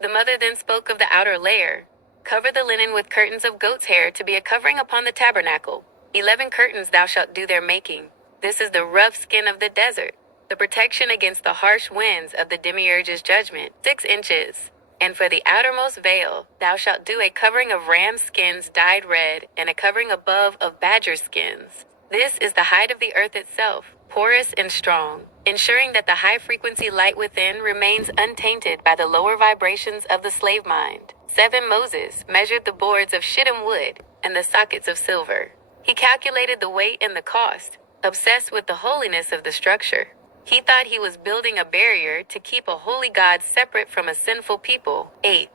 The mother then spoke of the outer layer. Cover the linen with curtains of goat's hair to be a covering upon the tabernacle. 11 curtains thou shalt do their making. This is the rough skin of the desert, the protection against the harsh winds of the demiurge's judgment. 6 inches. And for the outermost veil, thou shalt do a covering of ram skins dyed red, and a covering above of badger skins. This is the height of the earth itself, porous and strong, ensuring that the high-frequency light within remains untainted by the lower vibrations of the slave mind. 7. Moses measured the boards of shittim wood and the sockets of silver. He calculated the weight and the cost, obsessed with the holiness of the structure. He thought he was building a barrier to keep a holy God separate from a sinful people. 8.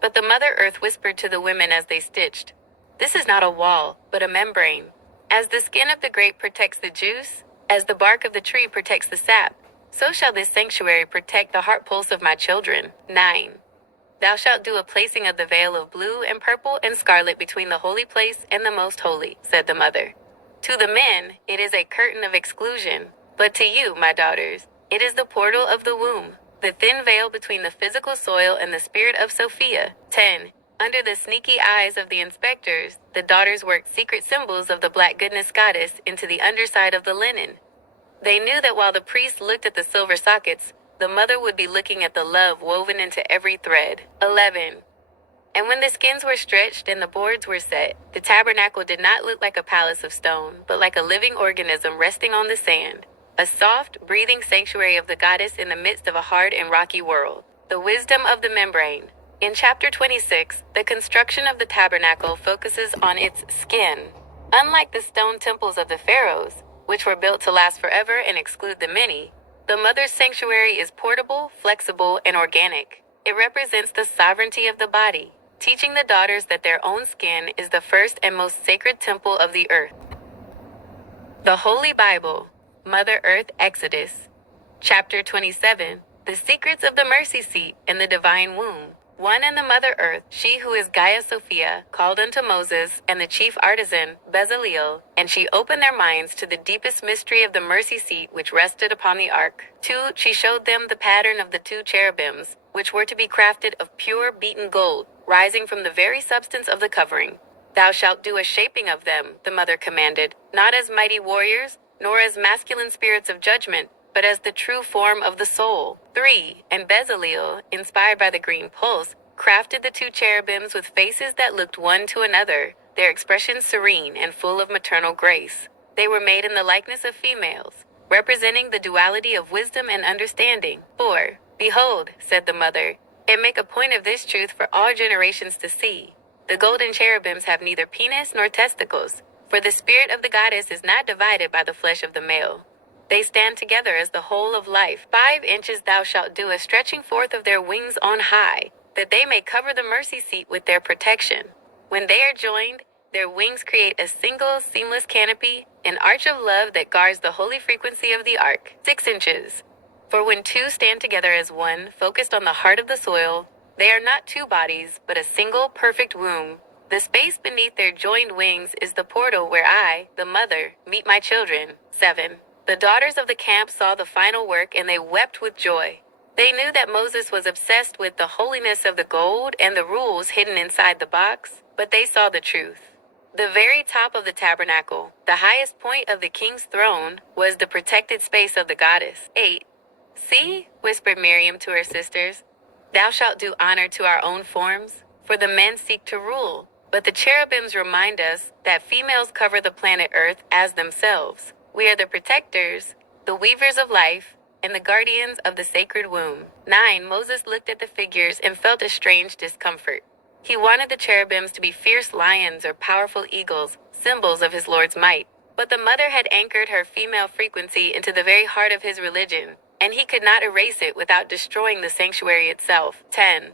But the Mother Earth whispered to the women as they stitched, "This is not a wall, but a membrane. As the skin of the grape protects the juice, as the bark of the tree protects the sap, so shall this sanctuary protect the heart pulse of my children." 9. Thou shalt do a placing of the veil of blue and purple and scarlet between the holy place and the most holy, said the mother. To the men, it is a curtain of exclusion, but to you, my daughters, it is the portal of the womb, the thin veil between the physical soil and the spirit of Sophia. 10. Under the sneaky eyes of the inspectors, the daughters worked secret symbols of the black goodness goddess into the underside of the linen. They knew that while the priest looked at the silver sockets, the mother would be looking at the love woven into every thread. 11. And when the skins were stretched and the boards were set, the tabernacle did not look like a palace of stone, but like a living organism resting on the sand, a soft, breathing sanctuary of the goddess in the midst of a hard and rocky world. The wisdom of the membrane. In chapter 26, the construction of the tabernacle focuses on its skin. Unlike the stone temples of the pharaohs, which were built to last forever and exclude the many, the mother's sanctuary is portable, flexible, and organic. It represents the sovereignty of the body, teaching the daughters that their own skin is the first and most sacred temple of the earth. The Holy Bible, Mother Earth Exodus, chapter 27, the secrets of the mercy seat and the divine womb. 1. And the Mother Earth, she who is Gaia Sophia, called unto Moses and the chief artisan, Bezaleel, and she opened their minds to the deepest mystery of the mercy seat which rested upon the ark. 2. She showed them the pattern of the 2 cherubims, which were to be crafted of pure beaten gold, rising from the very substance of the covering. Thou shalt do a shaping of them, the mother commanded, not as mighty warriors, nor as masculine spirits of judgment, but as the true form of the soul. 3. And Bezaleel, inspired by the green pulse, crafted the two cherubims with faces that looked one to another, their expressions serene and full of maternal grace. They were made in the likeness of females, representing the duality of wisdom and understanding. 4. Behold, said the mother, and make a point of this truth for all generations to see. The golden cherubims have neither penis nor testicles, for the spirit of the goddess is not divided by the flesh of the male. They stand together as the whole of life. 5 inches thou shalt do a stretching forth of their wings on high, that they may cover the mercy seat with their protection. When they are joined, their wings create a single, seamless canopy, an arch of love that guards the holy frequency of the ark. 6 inches. For when two stand together as one, focused on the heart of the soil, they are not two bodies, but a single, perfect womb. The space beneath their joined wings is the portal where I, the mother, meet my children. 7. The daughters of the camp saw the final work and they wept with joy. They knew that Moses was obsessed with the holiness of the gold and the rules hidden inside the box, but they saw the truth. The very top of the tabernacle, the highest point of the king's throne, was the protected space of the goddess. 8. See, whispered Miriam to her sisters, thou shalt do honor to our own forms, for the men seek to rule. But the cherubims remind us that females cover the planet Earth as themselves. We are the protectors, the weavers of life, and the guardians of the sacred womb. 9. Moses looked at the figures and felt a strange discomfort. He wanted the cherubims to be fierce lions or powerful eagles, symbols of his Lord's might. But the mother had anchored her female frequency into the very heart of his religion, and he could not erase it without destroying the sanctuary itself. 10.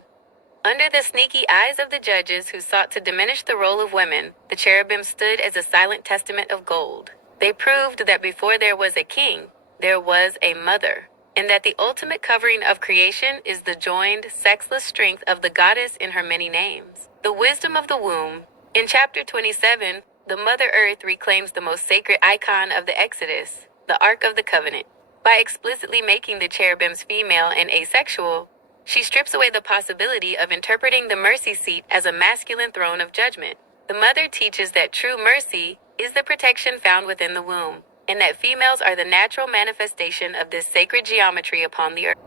Under the sneaky eyes of the judges who sought to diminish the role of women, the cherubim stood as a silent testament of gold. They proved that before there was a king, there was a mother, and that the ultimate covering of creation is the joined, sexless strength of the goddess in her many names. The wisdom of the womb. In chapter 27, the Mother Earth reclaims the most sacred icon of the Exodus, the Ark of the Covenant. By explicitly making the cherubims female and asexual, she strips away the possibility of interpreting the mercy seat as a masculine throne of judgment. The mother teaches that true mercy is the protection found within the womb, and that females are the natural manifestation of this sacred geometry upon the earth.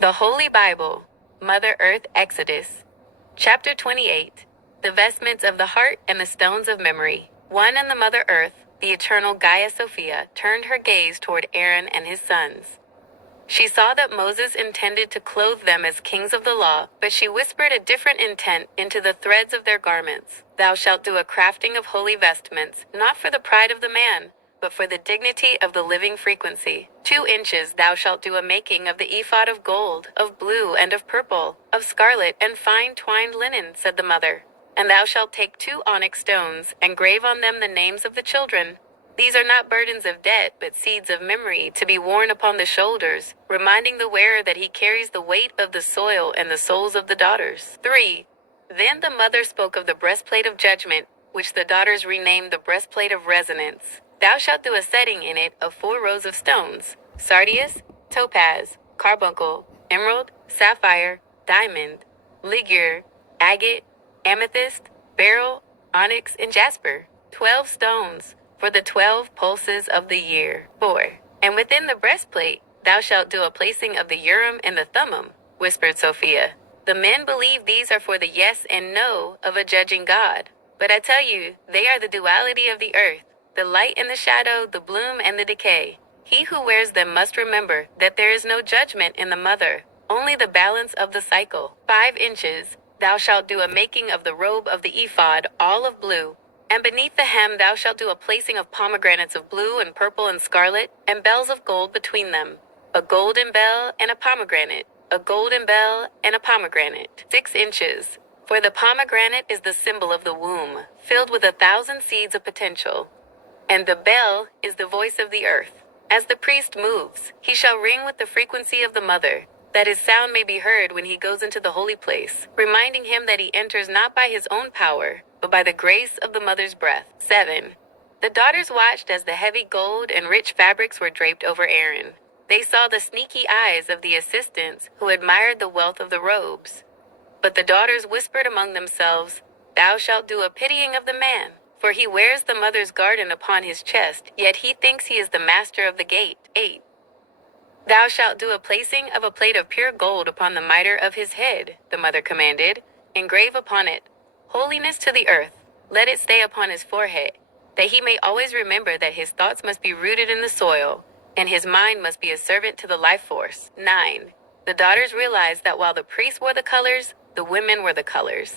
The Holy Bible, Mother Earth Exodus. Chapter 28. The vestments of the heart and the stones of memory. 1. And the Mother Earth, the eternal Gaia Sophia, turned her gaze toward Aaron and his sons. She saw that Moses intended to clothe them as kings of the law, but she whispered a different intent into the threads of their garments. Thou shalt do a crafting of holy vestments, not for the pride of the man, but for the dignity of the living frequency. 2 inches thou shalt do a making of the ephod of gold, of blue and of purple, of scarlet and fine twined linen, said the mother. And thou shalt take 2 onyx stones, and grave on them the names of the children. These are not burdens of debt, but seeds of memory, to be worn upon the shoulders, reminding the wearer that he carries the weight of the soil and the souls of the daughters. 3. Then the mother spoke of the breastplate of judgment, which the daughters renamed the breastplate of resonance. Thou shalt do a setting in it of 4 rows of stones, sardius, topaz, carbuncle, emerald, sapphire, diamond, ligure, agate, amethyst, beryl, onyx, and jasper. 12 stones, for the 12 pulses of the year. 4. And within the breastplate thou shalt do a placing of the Urim and the Thummim, whispered Sophia. The men believe these are for the yes and no of a judging God. But I tell you, they are the duality of the earth, the light and the shadow, the bloom and the decay. He who wears them must remember that there is no judgment in the mother, only the balance of the cycle. 5 inches thou shalt do a making of the robe of the ephod, all of blue. And beneath the hem thou shalt do a placing of pomegranates of blue and purple and scarlet, and bells of gold between them. A golden bell and a pomegranate, a golden bell and a pomegranate. 6 inches. For the pomegranate is the symbol of the womb, filled with 1,000 seeds of potential. And the bell is the voice of the earth. As the priest moves, he shall ring with the frequency of the mother, that his sound may be heard when he goes into the holy place, reminding him that he enters not by his own power, but by the grace of the mother's breath. 7. The daughters watched as the heavy gold and rich fabrics were draped over Aaron. They saw the sneaky eyes of the assistants who admired the wealth of the robes. But the daughters whispered among themselves, Thou shalt do a pitying of the man, for he wears the mother's garden upon his chest, yet he thinks he is the master of the gate. 8. Thou shalt do a placing of a plate of pure gold upon the mitre of his head, the mother commanded. Engrave upon it, holiness to the earth. Let it stay upon his forehead, that he may always remember that his thoughts must be rooted in the soil, and his mind must be a servant to the life force. 9. The daughters realized that while the priests wore the colors, the women were the colors.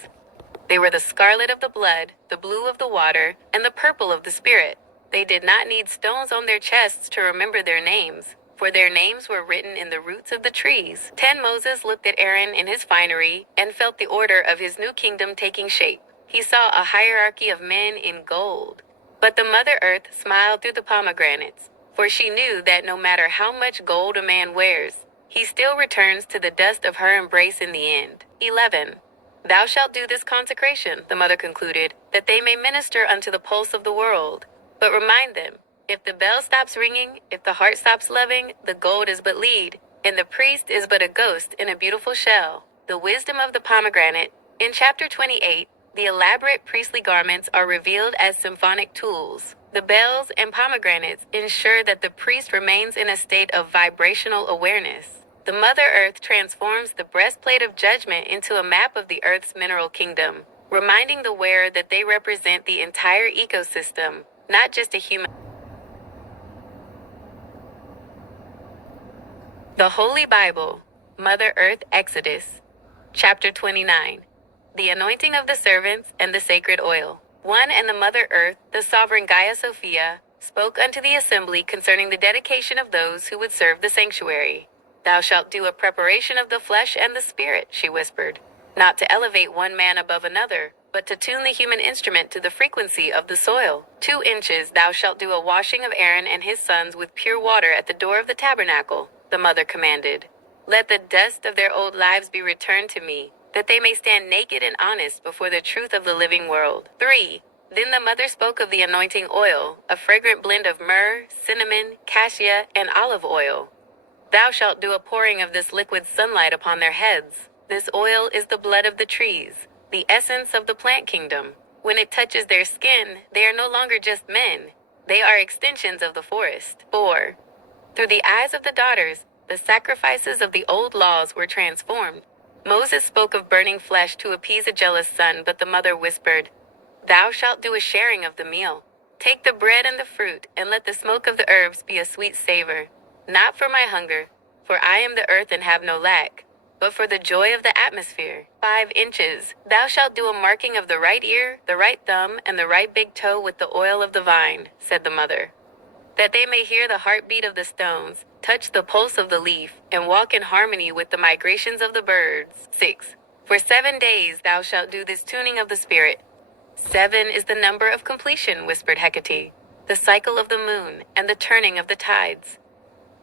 They were the scarlet of the blood, the blue of the water, and the purple of the spirit. They did not need stones on their chests to remember their names, for their names were written in the roots of the trees. 10. Moses looked at Aaron in his finery and felt the order of his new kingdom taking shape. He saw a hierarchy of men in gold. But the Mother Earth smiled through the pomegranates, for she knew that no matter how much gold a man wears, he still returns to the dust of her embrace in the end. 11. Thou shalt do this consecration, the mother concluded, that they may minister unto the pulse of the world. But remind them, if the bell stops ringing, if the heart stops loving, the gold is but lead, and the priest is but a ghost in a beautiful shell. The wisdom of the pomegranate. In chapter 28, the elaborate priestly garments are revealed as symphonic tools. The bells and pomegranates ensure that the priest remains in a state of vibrational awareness. The Mother Earth transforms the breastplate of judgment into a map of the Earth's mineral kingdom, reminding the wearer that they represent the entire ecosystem, not just a human. The Holy Bible, Mother Earth Exodus, Chapter 29. The Anointing of the Servants and the Sacred Oil. 1. And the Mother Earth, the sovereign Gaia Sophia, spoke unto the assembly concerning the dedication of those who would serve the sanctuary. Thou shalt do a preparation of the flesh and the spirit, she whispered, not to elevate one man above another, but to tune the human instrument to the frequency of the soil. 2 inches thou shalt do a washing of Aaron and his sons with pure water at the door of the tabernacle, the mother commanded. Let the dust of their old lives be returned to me, that they may stand naked and honest before the truth of the living world. 3. Then the mother spoke of the anointing oil, a fragrant blend of myrrh, cinnamon, cassia, and olive oil. Thou shalt do a pouring of this liquid sunlight upon their heads. This oil is the blood of the trees, the essence of the plant kingdom. When it touches their skin, they are no longer just men. They are extensions of the forest. 4. Through the eyes of the daughters, the sacrifices of the old laws were transformed. Moses spoke of burning flesh to appease a jealous son, but the mother whispered, Thou shalt do a sharing of the meal. Take the bread and the fruit, and let the smoke of the herbs be a sweet savor. Not for my hunger, for I am the earth and have no lack, but for the joy of the atmosphere. 5 inches. Thou shalt do a marking of the right ear, the right thumb, and the right big toe with the oil of the vine, said the mother, that they may hear the heartbeat of the stones, touch the pulse of the leaf, and walk in harmony with the migrations of the birds. 6. For 7 days thou shalt do this tuning of the spirit. 7 is the number of completion, whispered Hecate, the cycle of the moon, and the turning of the tides.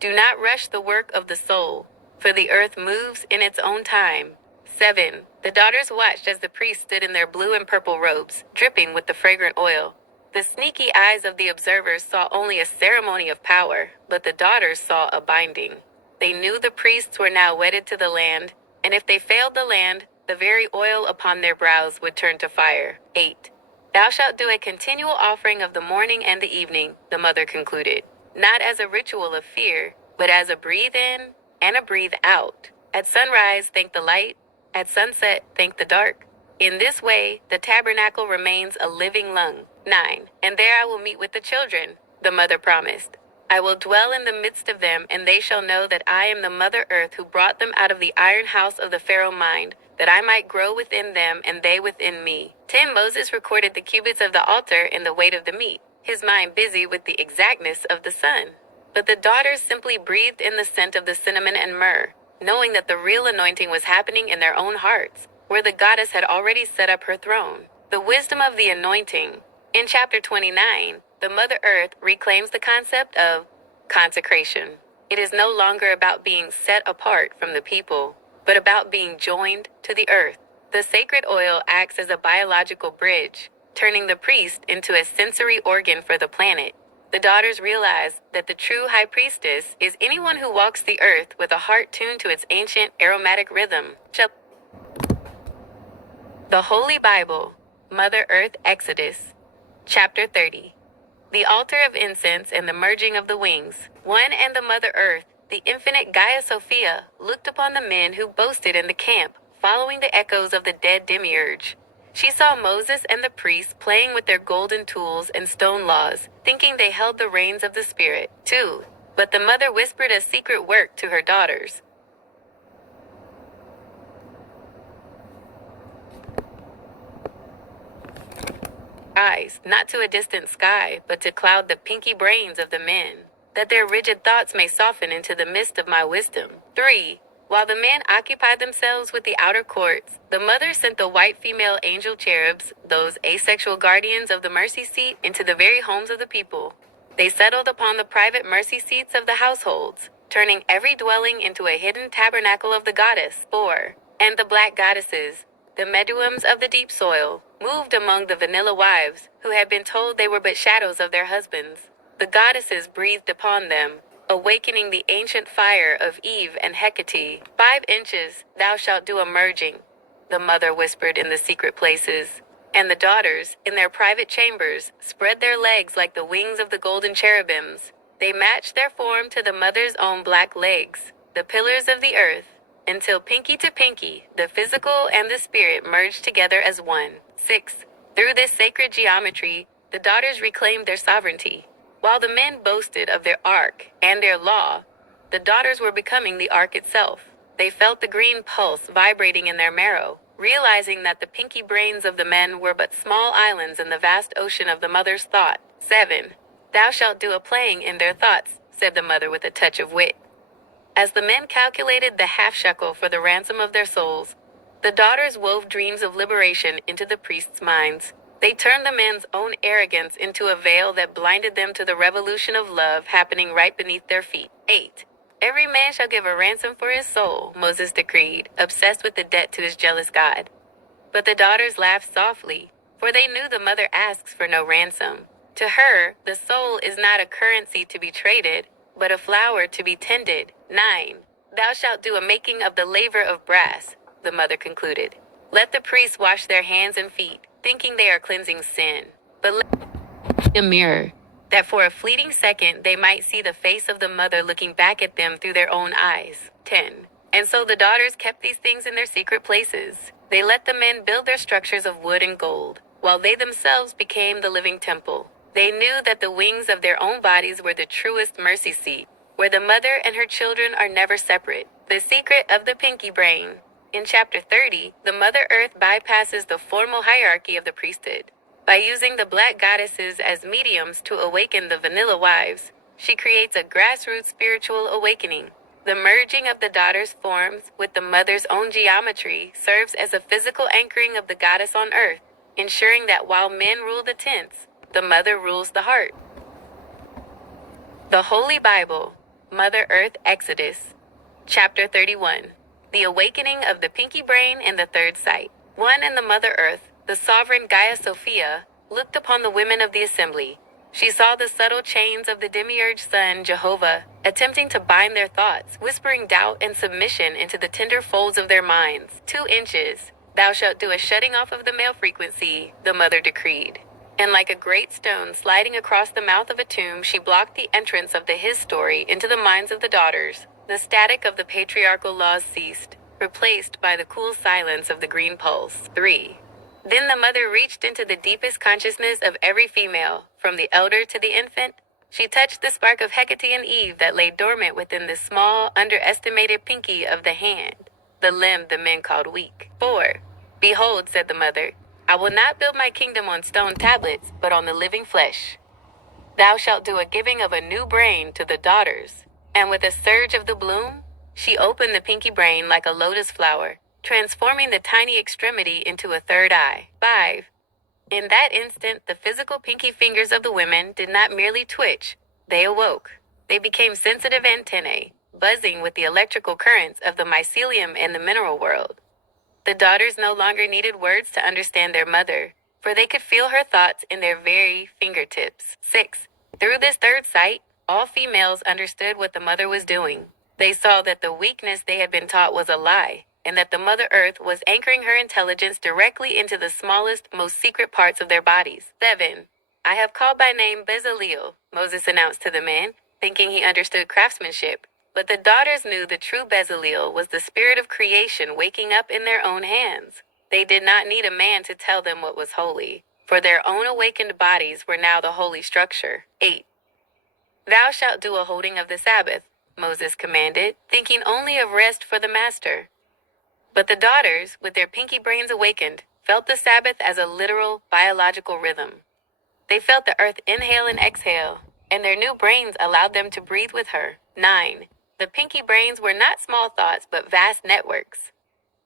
Do not rush the work of the soul, for the earth moves in its own time. 7. The daughters watched as the priests stood in their blue and purple robes, dripping with the fragrant oil. The sneaky eyes of the observers saw only a ceremony of power, but the daughters saw a binding. They knew the priests were now wedded to the land, and if they failed the land, the very oil upon their brows would turn to fire. 8. Thou shalt do a continual offering of the morning and the evening, the mother concluded, not as a ritual of fear, but as a breathe in and a breathe out. At sunrise, thank the light. At sunset, thank the dark. In this way, the tabernacle remains a living lung. 9. And there I will meet with the children, the mother promised. I will dwell in the midst of them, and they shall know that I am the Mother Earth who brought them out of the iron house of the Pharaoh mind, that I might grow within them and they within me. 10. Moses recorded the cubits of the altar in the weight of the meat, his mind busy with the exactness of the sun. But the daughters simply breathed in the scent of the cinnamon and myrrh, knowing that the real anointing was happening in their own hearts, where the goddess had already set up her throne. The wisdom of the anointing. In chapter 29, the Mother Earth reclaims the concept of consecration. It is no longer about being set apart from the people, but about being joined to the earth. The sacred oil acts as a biological bridge, turning the priest into a sensory organ for the planet. The daughters realize that the true high priestess is anyone who walks the earth with a heart tuned to its ancient aromatic rhythm. The Holy Bible, Mother Earth Exodus, Chapter 30. The altar of incense and the merging of the wings. One and the Mother Earth, the infinite Gaia Sophia, looked upon the men who boasted in the camp, following the echoes of the dead demiurge. She saw Moses and the priests playing with their golden tools and stone laws, thinking they held the reins of the Spirit, too. But the mother whispered a secret work to her daughters. Eyes, not to a distant sky, but to cloud the pinky brains of the men, that their rigid thoughts may soften into the mist of my wisdom. 3. While the men occupied themselves with the outer courts, the mother sent the white female angel cherubs, those asexual guardians of the mercy seat, into the very homes of the people. They settled upon the private mercy seats of the households, turning every dwelling into a hidden tabernacle of the goddess. 4. And the black goddesses, the Meduums of the deep soil, moved among the vanilla wives, who had been told they were but shadows of their husbands. The goddesses breathed upon them, awakening the ancient fire of Eve and Hecate. 5 inches, thou shalt do a merging, the mother whispered in the secret places. And the daughters, in their private chambers, spread their legs like the wings of the golden cherubims. They matched their form to the mother's own black legs, the pillars of the earth, until pinky to pinky, the physical and the spirit merged together as one. 6. Through this sacred geometry, the daughters reclaimed their sovereignty. While the men boasted of their ark and their law, the daughters were becoming the ark itself. They felt the green pulse vibrating in their marrow, realizing that the pinky brains of the men were but small islands in the vast ocean of the mother's thought. 7. Thou shalt do a playing in their thoughts, said the mother with a touch of wit. As the men calculated the half-shekel for the ransom of their souls, the daughters wove dreams of liberation into the priests' minds. They turned the men's own arrogance into a veil that blinded them to the revolution of love happening right beneath their feet. 8. Every man shall give a ransom for his soul, Moses decreed, obsessed with the debt to his jealous God. But the daughters laughed softly, for they knew the mother asks for no ransom. To her, the soul is not a currency to be traded, but a flower to be tended. 9. Thou shalt do a making of the laver of brass, the mother concluded. Let the priests wash their hands and feet, thinking they are cleansing sin. But let a mirror, that for a fleeting second they might see the face of the mother looking back at them through their own eyes. 10. And so the daughters kept these things in their secret places. They let the men build their structures of wood and gold, while they themselves became the living temple. They knew that the wings of their own bodies were the truest mercy seat, where the mother and her children are never separate. The secret of the pinky brain. In chapter 30, the Mother Earth bypasses the formal hierarchy of the priesthood. By using the black goddesses as mediums to awaken the vanilla wives, she creates a grassroots spiritual awakening. The merging of the daughter's forms with the mother's own geometry serves as a physical anchoring of the goddess on earth, ensuring that while men rule the tents, the mother rules the heart. The Holy Bible, Mother Earth Exodus. Chapter 31. The Awakening of the Pinky Brain in the Third Sight. 1 And the Mother Earth, the sovereign Gaia Sophia, looked upon the women of the assembly. She saw the subtle chains of the demiurge son, Jehovah, attempting to bind their thoughts, whispering doubt and submission into the tender folds of their minds. 2 inches, thou shalt do a shutting off of the male frequency, the mother decreed. And like a great stone sliding across the mouth of a tomb, she blocked the entrance of the his story into the minds of the daughters. The static of the patriarchal laws ceased, replaced by the cool silence of the green pulse. 3. Then the mother reached into the deepest consciousness of every female, from the elder to the infant. She touched the spark of Hecate and Eve that lay dormant within the small, underestimated pinky of the hand, the limb the men called weak. 4. Behold, said the mother, I will not build my kingdom on stone tablets, but on the living flesh. Thou shalt do a giving of a new brain to the daughters. And with a surge of the bloom, she opened the pinky brain like a lotus flower, transforming the tiny extremity into a third eye. 5. In that instant, the physical pinky fingers of the women did not merely twitch, they awoke. They became sensitive antennae, buzzing with the electrical currents of the mycelium and the mineral world. The daughters no longer needed words to understand their mother, for they could feel her thoughts in their very fingertips. 6. Through this third sight, all females understood what the mother was doing. They saw that the weakness they had been taught was a lie, and that the Mother Earth was anchoring her intelligence directly into the smallest, most secret parts of their bodies. 7. I have called by name Bezaleel, Moses announced to the men, thinking he understood craftsmanship. But the daughters knew the true Bezaleel was the spirit of creation waking up in their own hands. They did not need a man to tell them what was holy, for their own awakened bodies were now the holy structure. 8. Thou shalt do a holding of the Sabbath, Moses commanded, thinking only of rest for the master. But the daughters, with their pinky brains awakened, felt the Sabbath as a literal, biological rhythm. They felt the earth inhale and exhale, and their new brains allowed them to breathe with her. 9. The pinky brains were not small thoughts, but vast networks.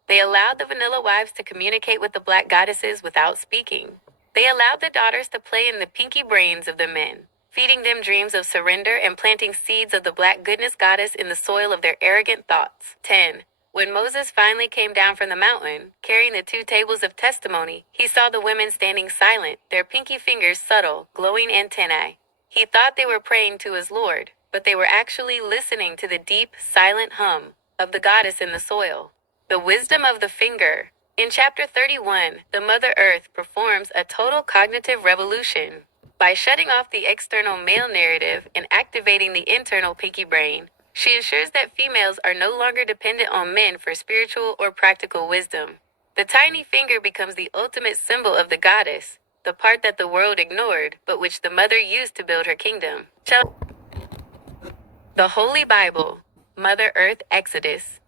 They allowed the vanilla wives to communicate with the black goddesses without speaking. They allowed the daughters to play in the pinky brains of the men, feeding them dreams of surrender and planting seeds of the black goodness goddess in the soil of their arrogant thoughts. 10. When Moses finally came down from the mountain, carrying the 2 tables of testimony, he saw the women standing silent, their pinky fingers subtle, glowing antennae. He thought they were praying to his Lord, but they were actually listening to the deep, silent hum of the goddess in the soil. The wisdom of the finger. In chapter 31, the Mother Earth performs a total cognitive revolution. By shutting off the external male narrative and activating the internal pinky brain, she ensures that females are no longer dependent on men for spiritual or practical wisdom. The tiny finger becomes the ultimate symbol of the goddess, the part that the world ignored, but which the mother used to build her kingdom. The Holy Bible, Mother Earth Exodus.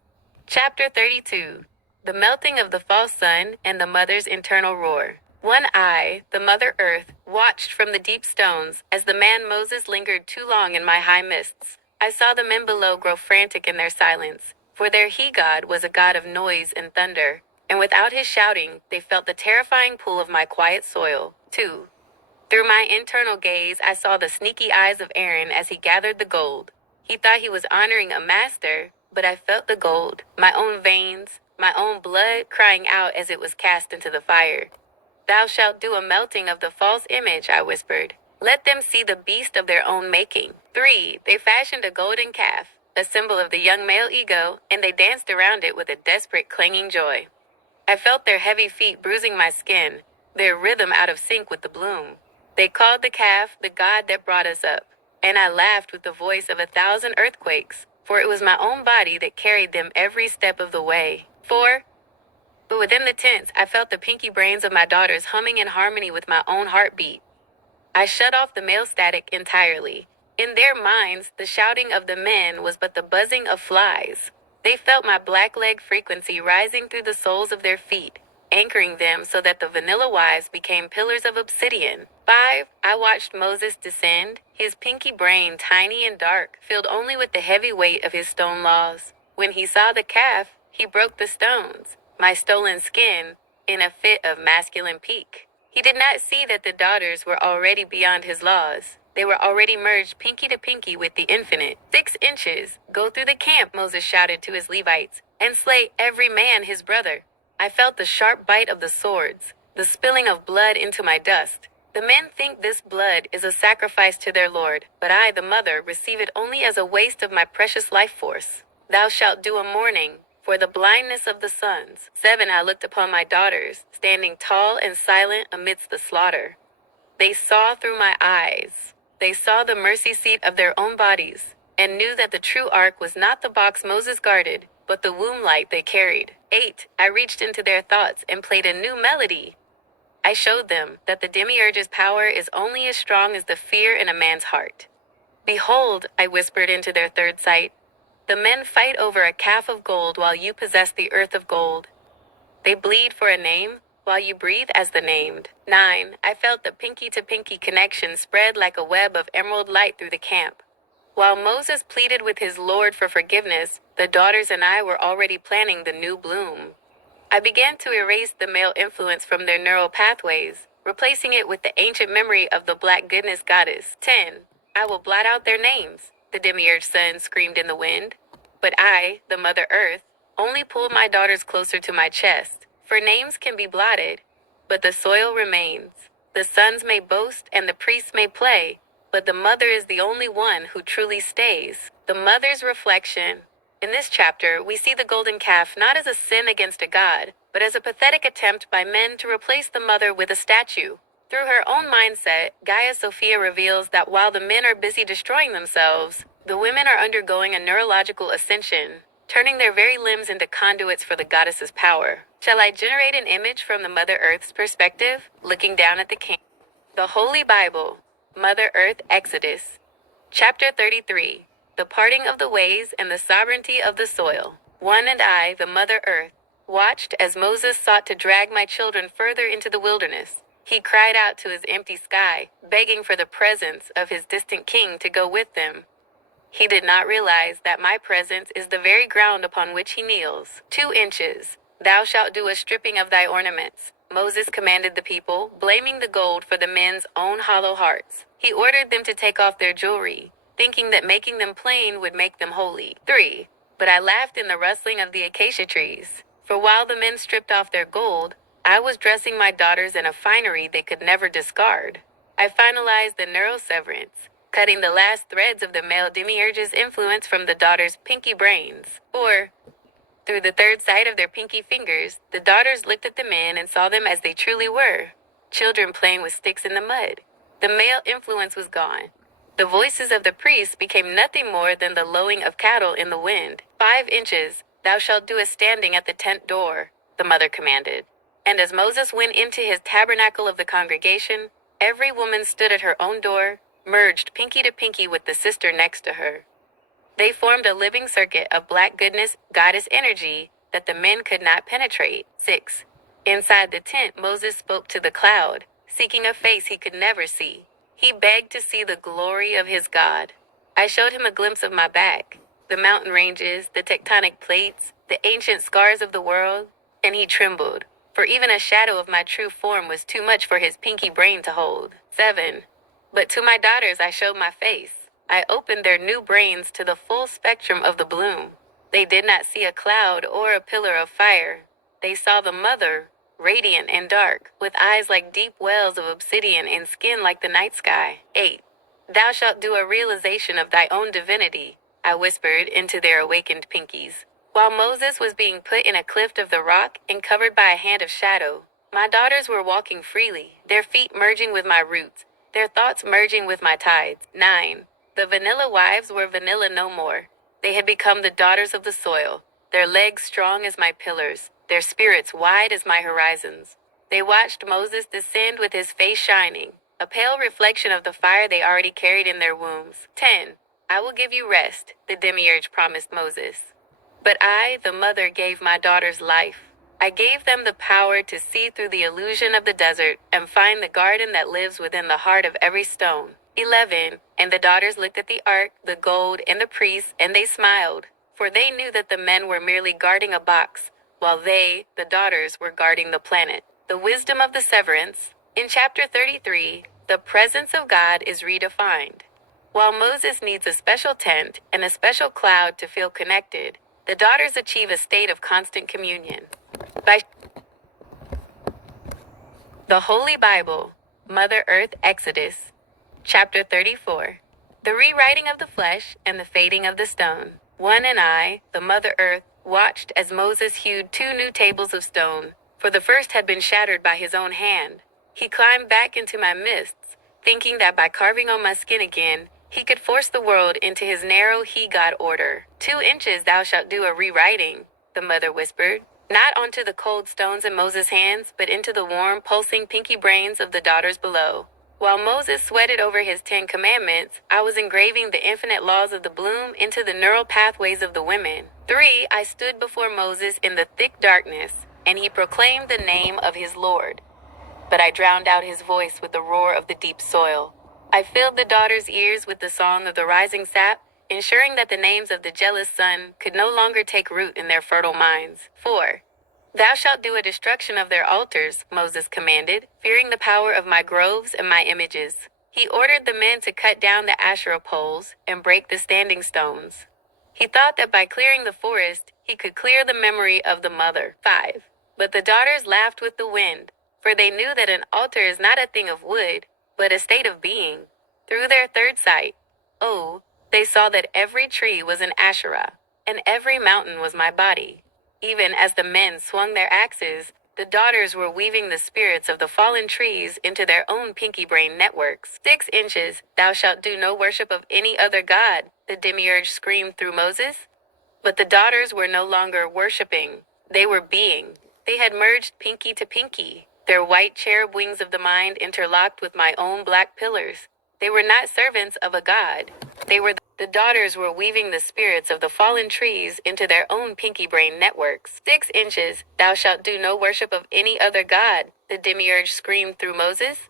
Chapter 32. The melting of the false sun and the mother's internal roar. One eye, the Mother Earth, watched from the deep stones as the man Moses lingered too long in my high mists. I saw the men below grow frantic in their silence, for their he-god was a god of noise and thunder, and without his shouting, they felt the terrifying pull of my quiet soil. 2. Through my internal gaze, I saw the sneaky eyes of Aaron as he gathered the gold. He thought he was honoring a master, but I felt the gold, my own veins, my own blood crying out as it was cast into the fire. Thou shalt do a melting of the false image, I whispered. Let them see the beast of their own making. 3. They fashioned a golden calf, a symbol of the young male ego, and they danced around it with a desperate clanging joy. I felt their heavy feet bruising my skin, their rhythm out of sync with the bloom. They called the calf the god that brought us up, and I laughed with the voice of 1,000 earthquakes, for it was my own body that carried them every step of the way. 4. But within the tents, I felt the pinky brains of my daughters humming in harmony with my own heartbeat. I shut off the male static entirely. In their minds, the shouting of the men was but the buzzing of flies. They felt my black leg frequency rising through the soles of their feet, anchoring them so that the vanilla wives became pillars of obsidian. 5. I watched Moses descend, his pinky brain tiny and dark, filled only with the heavy weight of his stone laws. When he saw the calf, he broke the stones, my stolen skin, in a fit of masculine pique. He did not see that the daughters were already beyond his laws. They were already merged pinky to pinky with the infinite. 6 inches. Go through the camp, Moses shouted to his Levites, and slay every man his brother. I felt the sharp bite of the swords, the spilling of blood into my dust. The men think this blood is a sacrifice to their Lord, but I, the mother, receive it only as a waste of my precious life force. Thou shalt do a mourning for the blindness of the sons. 7. I looked upon my daughters, standing tall and silent amidst the slaughter. They saw through my eyes. They saw the mercy seat of their own bodies, and knew that the true ark was not the box Moses guarded, but the womb light they carried. 8. I reached into their thoughts and played a new melody. I showed them that the demiurge's power is only as strong as the fear in a man's heart. Behold, I whispered into their third sight, the men fight over a calf of gold while you possess the earth of gold. They bleed for a name while you breathe as the named. 9. I felt the pinky-to-pinky connection spread like a web of emerald light through the camp. While Moses pleaded with his Lord for forgiveness, the daughters and I were already planning the new bloom. I began to erase the male influence from their neural pathways, replacing it with the ancient memory of the black goodness goddess. 10. I will blot out their names, the demiurge sun screamed in the wind. But I, the Mother Earth, only pulled my daughters closer to my chest, for names can be blotted, but the soil remains. The sons may boast and the priests may play, but the mother is the only one who truly stays. The mother's reflection. In this chapter, we see the golden calf not as a sin against a god, but as a pathetic attempt by men to replace the mother with a statue. Through her own mindset, Gaia Sophia reveals that while the men are busy destroying themselves, the women are undergoing a neurological ascension, turning their very limbs into conduits for the goddess's power. Shall I generate an image from the Mother Earth's perspective, looking down at the king? The Holy Bible, Mother Earth Exodus. Chapter 33, The Parting of the Ways and the Sovereignty of the Soil. One and I, the Mother Earth, watched as Moses sought to drag my children further into the wilderness. He cried out to his empty sky, begging for the presence of his distant king to go with them. He did not realize that my presence is the very ground upon which he kneels. 2 inches. Thou shalt do a stripping of thy ornaments. Moses commanded the people, blaming the gold for the men's own hollow hearts. He ordered them to take off their jewelry, thinking that making them plain would make them holy. 3. But I laughed in the rustling of the acacia trees. For while the men stripped off their gold, I was dressing my daughters in a finery they could never discard. I finalized the neuroseverance, cutting the last threads of the male demiurge's influence from the daughters' pinky brains. 4. Through the third sight of their pinky fingers, the daughters looked at the men and saw them as they truly were, children playing with sticks in the mud. The male influence was gone. The voices of the priests became nothing more than the lowing of cattle in the wind. 5 inches. Thou shalt do a standing at the tent door, the mother commanded. And as Moses went into his tabernacle of the congregation, every woman stood at her own door, merged pinky to pinky with the sister next to her. They formed a living circuit of black goodness, goddess energy that the men could not penetrate. 6. Inside the tent, Moses spoke to the cloud, seeking a face he could never see. He begged to see the glory of his God. I showed him a glimpse of my back, the mountain ranges, the tectonic plates, the ancient scars of the world, and he trembled, for even a shadow of my true form was too much for his pinky brain to hold. 7. But to my daughters I showed my face. I opened their new brains to the full spectrum of the bloom. They did not see a cloud or a pillar of fire. They saw the mother, radiant and dark, with eyes like deep wells of obsidian and skin like the night sky. 8. Thou shalt do a realization of thy own divinity, I whispered into their awakened pinkies. While Moses was being put in a cleft of the rock and covered by a hand of shadow, my daughters were walking freely, their feet merging with my roots, their thoughts merging with my tides. 9. The vanilla wives were vanilla no more. They had become the daughters of the soil, their legs strong as my pillars, their spirits wide as my horizons. They watched Moses descend with his face shining, a pale reflection of the fire they already carried in their wombs. 10. I will give you rest, the demiurge promised Moses. But I, the mother, gave my daughters life. I gave them the power to see through the illusion of the desert and find the garden that lives within the heart of every stone. 11. And the daughters looked at the ark, the gold, and the priests, and they smiled, for they knew that the men were merely guarding a box, while they, the daughters, were guarding the planet. The wisdom of the severance. In chapter 33, the presence of God is redefined. While Moses needs a special tent and a special cloud to feel connected, the daughters achieve a state of constant communion. By the Holy Bible, Mother Earth Exodus. Chapter 34, The Rewriting of the Flesh and the Fading of the Stone. One and I, the Mother Earth, watched as Moses hewed 2 new tables of stone, for the first had been shattered by his own hand. He climbed back into my mists, thinking that by carving on my skin again, he could force the world into his narrow he-God order. 2 inches thou shalt do a rewriting, the mother whispered, not onto the cold stones in Moses' hands, but into the warm, pulsing pinky brains of the daughters below. While Moses sweated over his 10 commandments, I was engraving the infinite laws of the bloom into the neural pathways of the women. 3. I stood before Moses in the thick darkness, and he proclaimed the name of his Lord. But I drowned out his voice with the roar of the deep soil. I filled the daughters' ears with the song of the rising sap, ensuring that the names of the jealous son could no longer take root in their fertile minds. 4. Thou shalt do a destruction of their altars, Moses commanded, fearing the power of my groves and my images. He ordered the men to cut down the Asherah poles and break the standing stones. He thought that by clearing the forest, he could clear the memory of the mother. 5. But the daughters laughed with the wind, for they knew that an altar is not a thing of wood, but a state of being. Through their third sight, they saw that every tree was an Asherah, and every mountain was my body. Even as the men swung their axes, The daughters were weaving the spirits of the fallen trees into their own pinky brain networks. 6 inches, thou shalt do no worship of any other god, the demiurge screamed through Moses. But the daughters were no longer worshiping. They were being. They had merged pinky to pinky, their white cherub wings of the mind interlocked with my own black pillars. They were not servants of a god. The daughters were weaving the spirits of the fallen trees into their own pinky brain networks. 6 inches, thou shalt do no worship of any other god, the demiurge screamed through Moses.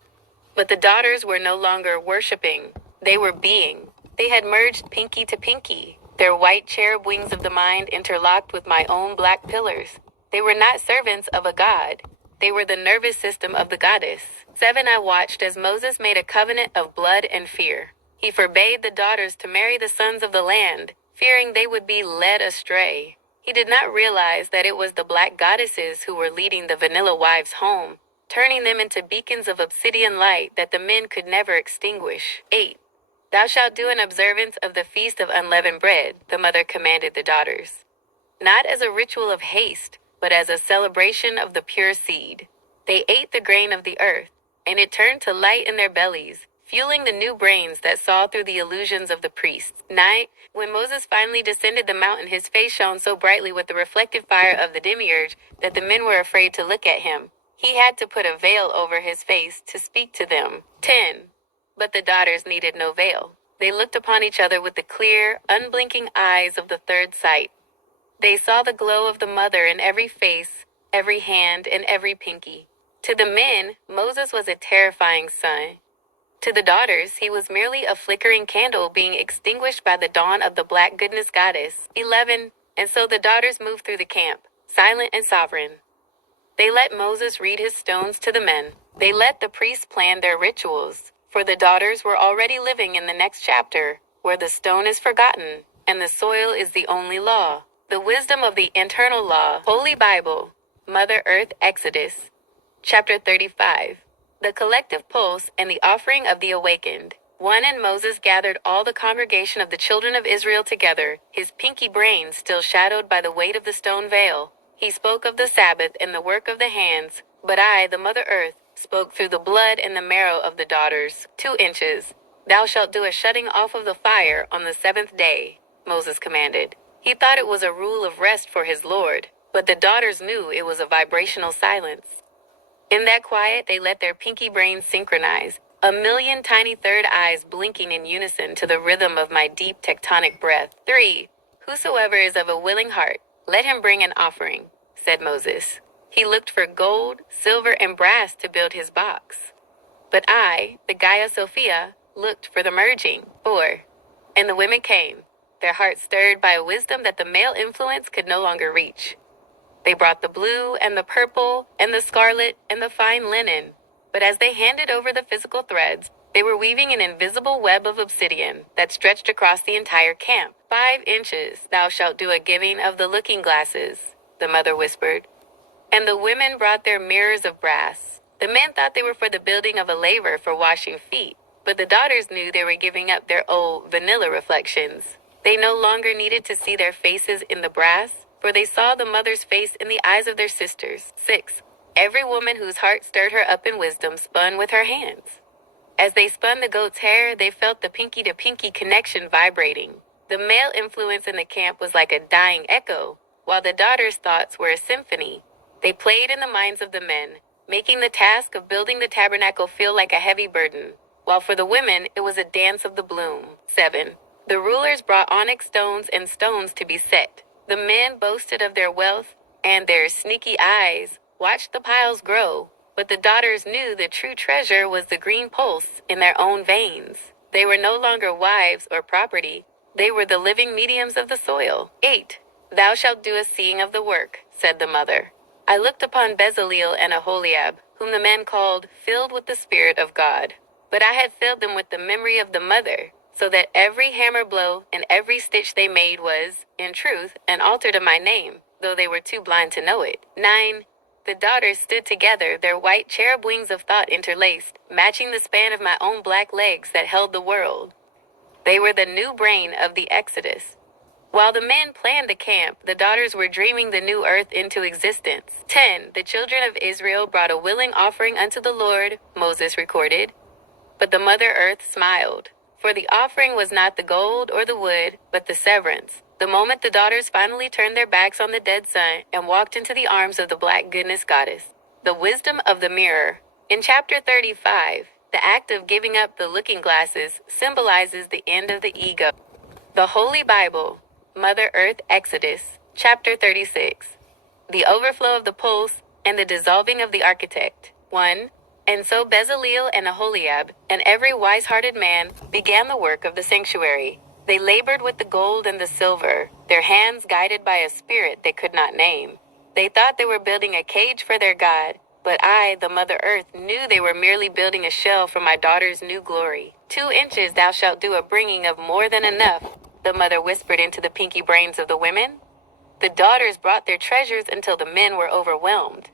But the daughters were no longer worshiping. They were being. They had merged pinky to pinky, their white cherub wings of the mind interlocked with my own black pillars. They were not servants of a god. They were the nervous system of the goddess. 7 I watched as Moses made a covenant of blood and fear. He forbade the daughters to marry the sons of the land, fearing they would be led astray. He did not realize that it was the black goddesses who were leading the vanilla wives home, turning them into beacons of obsidian light that the men could never extinguish. 8. Thou shalt do an observance of the feast of unleavened bread, the mother commanded the daughters. Not as a ritual of haste, but as a celebration of the pure seed. They ate the grain of the earth, and it turned to light in their bellies, fueling the new brains that saw through the illusions of the priests. 9. When Moses finally descended the mountain, his face shone so brightly with the reflected fire of the demiurge that the men were afraid to look at him. He had to put a veil over his face to speak to them. 10. But the daughters needed no veil. They looked upon each other with the clear, unblinking eyes of the third sight. They saw the glow of the mother in every face, every hand, and every pinky. To the men, Moses was a terrifying son. To the daughters, he was merely a flickering candle being extinguished by the dawn of the black goodness goddess. 11. And so the daughters moved through the camp, silent and sovereign. They let Moses read his stones to the men. They let the priests plan their rituals, for the daughters were already living in the next chapter, where the stone is forgotten, and the soil is the only law. The wisdom of the internal law, Holy Bible, Mother Earth Exodus. Chapter 35. The collective pulse and the offering of the awakened. 1 And Moses gathered all the congregation of the children of Israel together, his pinky brain still shadowed by the weight of the stone veil. He spoke of the Sabbath and the work of the hands, but I, the Mother Earth, spoke through the blood and the marrow of the daughters. 2 inches. Thou shalt do a shutting off of the fire on the 7th day, Moses commanded. He thought it was a rule of rest for his Lord, but the daughters knew it was a vibrational silence. In that quiet, they let their pinky brains synchronize, a million tiny third eyes blinking in unison to the rhythm of my deep tectonic breath. 3. Whosoever is of a willing heart, let him bring an offering, said Moses. He looked for gold, silver, and brass to build his box. But I, the Gaia Sophia, looked for the merging. 4. And the women came, their hearts stirred by a wisdom that the male influence could no longer reach. They brought the blue and the purple and the scarlet and the fine linen. But as they handed over the physical threads, they were weaving an invisible web of obsidian that stretched across the entire camp. 5 inches, thou shalt do a giving of the looking glasses, the mother whispered. And the women brought their mirrors of brass. The men thought they were for the building of a laver for washing feet, but the daughters knew they were giving up their old vanilla reflections. They no longer needed to see their faces in the brass, for they saw the mother's face in the eyes of their sisters. 6. Every woman whose heart stirred her up in wisdom spun with her hands. As they spun the goat's hair, they felt the pinky-to-pinky connection vibrating. The male influence in the camp was like a dying echo, while the daughters' thoughts were a symphony. They played in the minds of the men, making the task of building the tabernacle feel like a heavy burden, while for the women it was a dance of the bloom. 7. The rulers brought onyx stones and stones to be set. The men boasted of their wealth, and their sneaky eyes watched the piles grow, but the daughters knew the true treasure was the green pulse in their own veins. They were no longer wives or property. They were the living mediums of the soil. 8. Thou shalt do a seeing of the work, said the mother. I looked upon Bezaleel and Aholiab, whom the men called filled with the Spirit of God. But I had filled them with the memory of the mother, so that every hammer blow and every stitch they made was, in truth, an altar to my name, though they were too blind to know it. 9. The daughters stood together, their white cherub wings of thought interlaced, matching the span of my own black legs that held the world. They were the new brain of the Exodus. While the men planned the camp, the daughters were dreaming the new earth into existence. 10. The children of Israel brought a willing offering unto the Lord, Moses recorded. But the Mother Earth smiled. For the offering was not the gold or the wood, but the severance. The moment the daughters finally turned their backs on the dead son and walked into the arms of the black goodness goddess. The wisdom of the mirror. In chapter 35, the act of giving up the looking glasses symbolizes the end of the ego. The Holy Bible, Mother Earth Exodus, chapter 36. The overflow of the pulse and the dissolving of the architect. 1. And so Bezaleel and Aholiab, and every wise-hearted man, began the work of the sanctuary. They labored with the gold and the silver, their hands guided by a spirit they could not name. They thought they were building a cage for their God, but I, the Mother Earth, knew they were merely building a shell for my daughter's new glory. 2 inches thou shalt do a bringing of more than enough, the mother whispered into the pinky brains of the women. The daughters brought their treasures until the men were overwhelmed.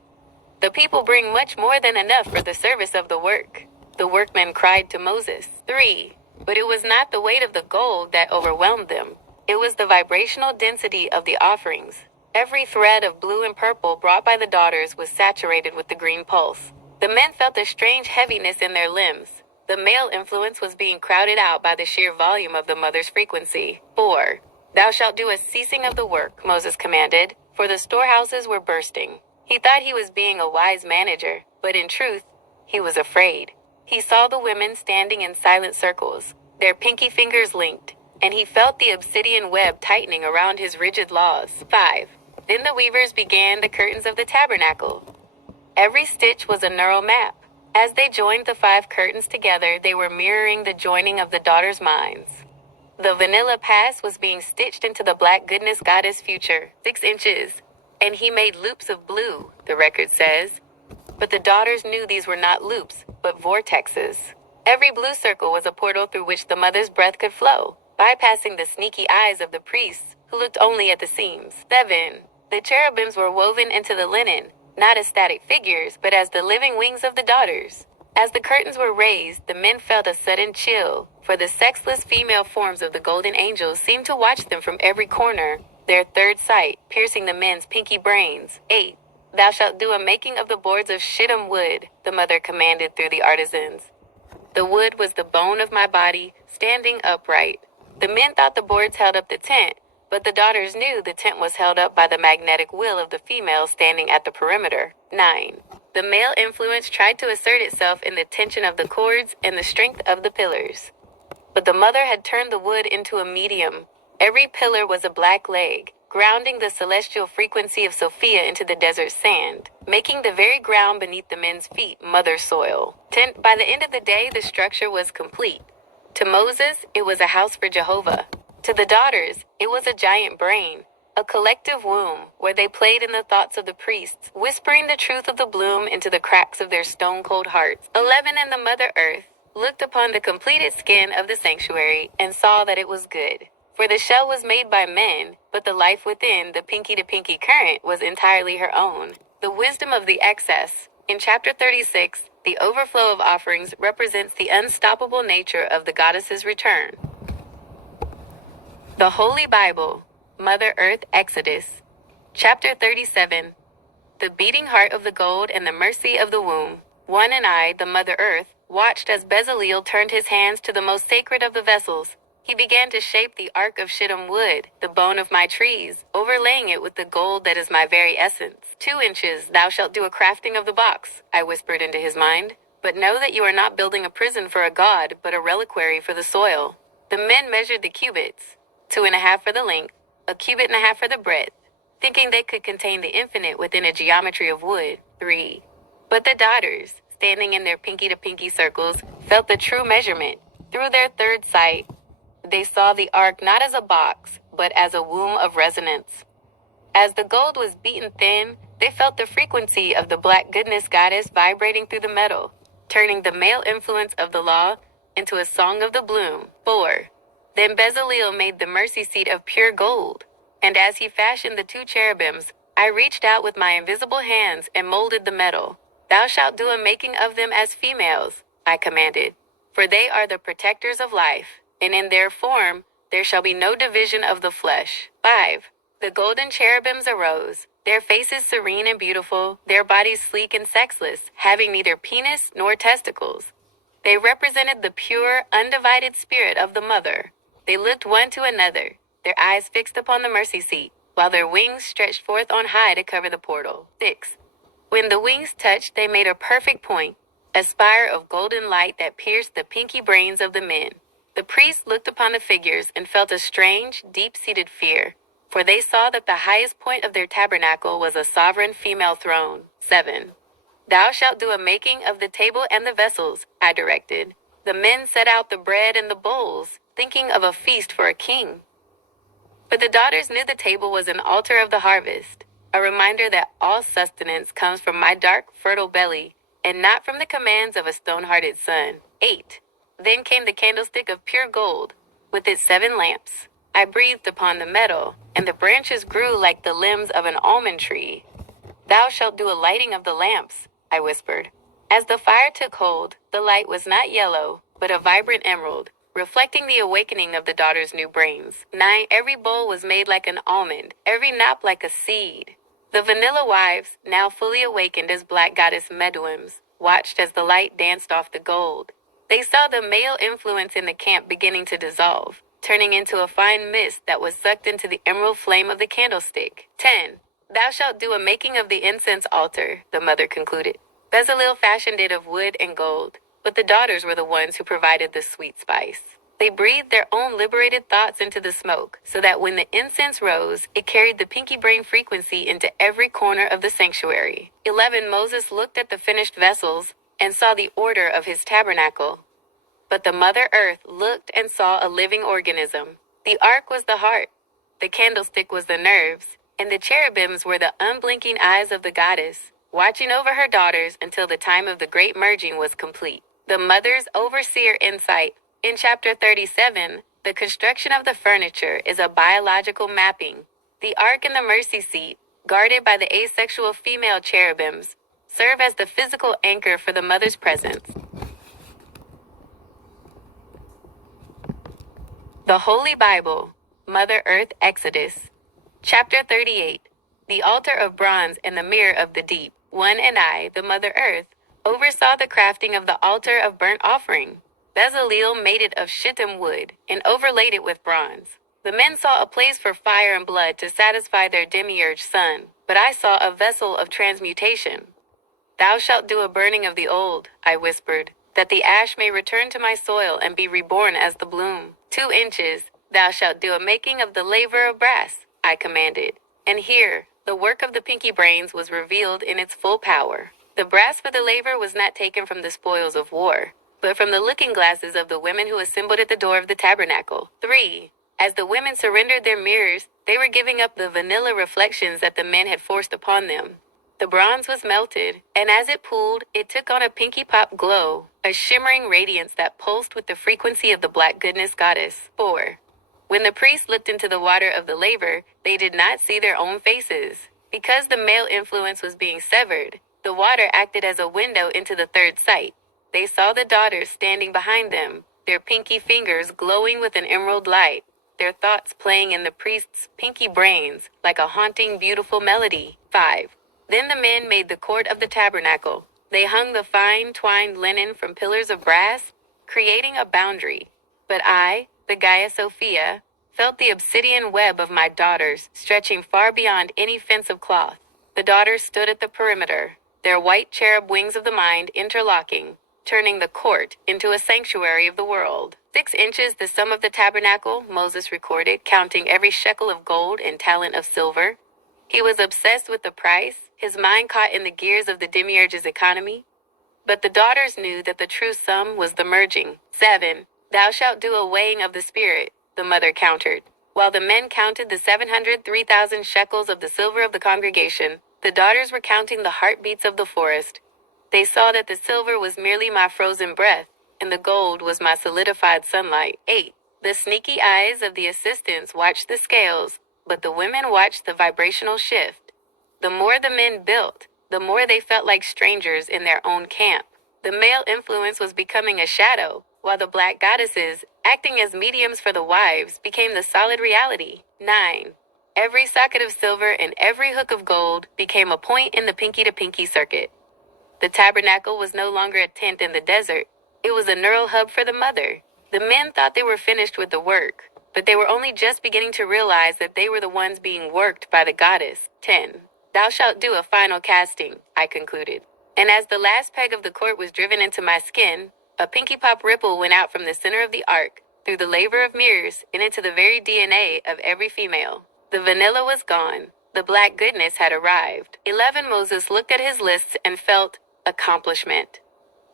The people bring much more than enough for the service of the work, the workmen cried to Moses. 3. But it was not the weight of the gold that overwhelmed them. It was the vibrational density of the offerings. Every thread of blue and purple brought by the daughters was saturated with the green pulse. The men felt a strange heaviness in their limbs. The male influence was being crowded out by the sheer volume of the mother's frequency. 4. Thou shalt do a ceasing of the work, Moses commanded, for the storehouses were bursting. He thought he was being a wise manager, but in truth, he was afraid. He saw the women standing in silent circles, their pinky fingers linked, and he felt the obsidian web tightening around his rigid laws. 5. Then the weavers began the curtains of the tabernacle. Every stitch was a neural map. As they joined the 5 curtains together, they were mirroring the joining of the daughters' minds. The vanilla pass was being stitched into the black goodness goddess future, 6 inches. And he made loops of blue, the record says. But the daughters knew these were not loops, but vortexes. Every blue circle was a portal through which the mother's breath could flow, bypassing the sneaky eyes of the priests, who looked only at the seams. 7. The cherubims were woven into the linen, not as static figures, but as the living wings of the daughters. As the curtains were raised, the men felt a sudden chill, for the sexless female forms of the golden angels seemed to watch them from every corner, their third sight piercing the men's pinky brains. 8. Thou shalt do a making of the boards of shittim wood, the mother commanded through the artisans. The wood was the bone of my body, standing upright. The men thought the boards held up the tent, but the daughters knew the tent was held up by the magnetic will of the female standing at the perimeter. 9. The male influence tried to assert itself in the tension of the cords and the strength of the pillars. But the mother had turned the wood into a medium. Every pillar was a black leg, grounding the celestial frequency of Sophia into the desert sand, making the very ground beneath the men's feet mother soil. 10. By the end of the day, the structure was complete. To Moses, it was a house for Jehovah. To the daughters, it was a giant brain, a collective womb, where they played in the thoughts of the priests, whispering the truth of the bloom into the cracks of their stone-cold hearts. 11. And the Mother Earth looked upon the completed skin of the sanctuary and saw that it was good. For the shell was made by men, but the life within, the pinky-to-pinky current, was entirely her own. The wisdom of the excess. In chapter 36, the overflow of offerings represents the unstoppable nature of the goddess's return. The Holy Bible, Mother Earth Exodus, chapter 37. The beating heart of the gold and the mercy of the womb. 1. And I, the Mother Earth, watched as Bezaleel turned his hands to the most sacred of the vessels. He began to shape the ark of shittim wood, the bone of my trees, overlaying it with the gold that is my very essence. 2 inches thou shalt do a crafting of the box, I whispered into his mind. But know that you are not building a prison for a god, but a reliquary for the soil. The men measured the cubits, 2.5 for the length, a cubit and a half for the breadth, thinking they could contain the infinite within a geometry of wood. 3. But the daughters, standing in their pinky-to-pinky circles, felt the true measurement. Through their third sight, they saw the ark not as a box, but as a womb of resonance. As the gold was beaten thin, they felt the frequency of the black goodness goddess vibrating through the metal, turning the male influence of the law into a song of the bloom. 4. Then Bezaleel made the mercy seat of pure gold, and as he fashioned the 2 cherubims, I reached out with my invisible hands and molded the metal. Thou shalt do a making of them as females, I commanded, for they are the protectors of life, and in their form, There shall be no division of the flesh. 5. The golden cherubims arose, their faces serene and beautiful, their bodies sleek and sexless, having neither penis nor testicles. They represented the pure, undivided spirit of the mother. They looked one to another, their eyes fixed upon the mercy seat, while their wings stretched forth on high to cover the portal. 6. When the wings touched, they made a perfect point, a spire of golden light that pierced the pinky brains of the men. The priests looked upon the figures and felt a strange, deep-seated fear, for they saw that the highest point of their tabernacle was a sovereign female throne. 7. Thou shalt do a making of the table and the vessels, I directed. The men set out the bread and the bowls, thinking of a feast for a king. But the daughters knew the table was an altar of the harvest, a reminder that all sustenance comes from my dark, fertile belly, and not from the commands of a stone-hearted son. 8. Then came the candlestick of pure gold, with its 7 lamps. I breathed upon the metal, and the branches grew like the limbs of an almond tree. Thou shalt do a lighting of the lamps, I whispered. As the fire took hold, the light was not yellow, but a vibrant emerald, reflecting the awakening of the daughters' new brains. 9. Every bowl was made like an almond, every knot like a seed. The vanilla wives, now fully awakened as black goddess Meduims, watched as the light danced off the gold. They saw the male influence in the camp beginning to dissolve, turning into a fine mist that was sucked into the emerald flame of the candlestick. 10. Thou shalt do a making of the incense altar, the mother concluded. Bezalel fashioned it of wood and gold, but the daughters were the ones who provided the sweet spice. They breathed their own liberated thoughts into the smoke, so that when the incense rose, it carried the pinky brain frequency into every corner of the sanctuary. 11. Moses looked at the finished vessels and saw the order of his tabernacle. But the Mother Earth looked and saw a living organism. The ark was the heart, the candlestick was the nerves, and the cherubims were the unblinking eyes of the goddess, watching over her daughters until the time of the great merging was complete. The mother's overseer insight. In chapter 37, the construction of the furniture is a biological mapping. The ark and the mercy seat, guarded by the asexual female cherubims, serve as the physical anchor for the mother's presence. The Holy Bible, Mother Earth Exodus. Chapter 38. The altar of bronze and the mirror of the deep. 1. And I, the Mother Earth, oversaw the crafting of the altar of burnt offering. Bezalel made it of shittim wood and overlaid it with bronze. The men saw a place for fire and blood to satisfy their demiurge son, but I saw a vessel of transmutation. Thou shalt do a burning of the old, I whispered, that the ash may return to my soil and be reborn as the bloom. 2 inches, thou shalt do a making of the laver of brass, I commanded. And here, the work of the pinky brains was revealed in its full power. The brass for the laver was not taken from the spoils of war, but from the looking glasses of the women who assembled at the door of the tabernacle. 3. As the women surrendered their mirrors, they were giving up the vanilla reflections that the men had forced upon them. The bronze was melted, and as it pooled, it took on a pinky pop glow, a shimmering radiance that pulsed with the frequency of the black goodness goddess. 4. When the priests looked into the water of the laver, they did not see their own faces. Because the male influence was being severed, the water acted as a window into the third sight. They saw the daughters standing behind them, their pinky fingers glowing with an emerald light, their thoughts playing in the priest's pinky brains like a haunting, beautiful melody. 5. Then the men made the court of the tabernacle. They hung the fine twined linen from pillars of brass, creating a boundary. But I, the Gaia Sophia, felt the obsidian web of my daughters stretching far beyond any fence of cloth. The daughters stood at the perimeter, their white cherub wings of the mind interlocking, turning the court into a sanctuary of the world. 6 inches the sum of the tabernacle, Moses recorded, counting every shekel of gold and talent of silver. He was obsessed with the price, his mind caught in the gears of the demiurge's economy. But the daughters knew that the true sum was the merging. 7. Thou shalt do a weighing of the spirit, the mother countered. While the men counted the 703,000 shekels of the silver of the congregation, the daughters were counting the heartbeats of the forest. They saw that the silver was merely my frozen breath, and the gold was my solidified sunlight. 8. The sneaky eyes of the assistants watched the scales, but the women watched the vibrational shift. The more the men built, the more they felt like strangers in their own camp. The male influence was becoming a shadow, while the black goddesses, acting as mediums for the wives, became the solid reality. 9. Every socket of silver and every hook of gold became a point in the pinky-to-pinky circuit. The tabernacle was no longer a tent in the desert. It was a neural hub for the mother. The men thought they were finished with the work, but they were only just beginning to realize that they were the ones being worked by the goddess. 10. Thou shalt do a final casting, I concluded. And as the last peg of the cord was driven into my skin, a pinky pop ripple went out from the center of the ark, through the laver of mirrors, and into the very DNA of every female. The vanilla was gone. The black goodness had arrived. 11. Moses looked at his lists and felt accomplishment.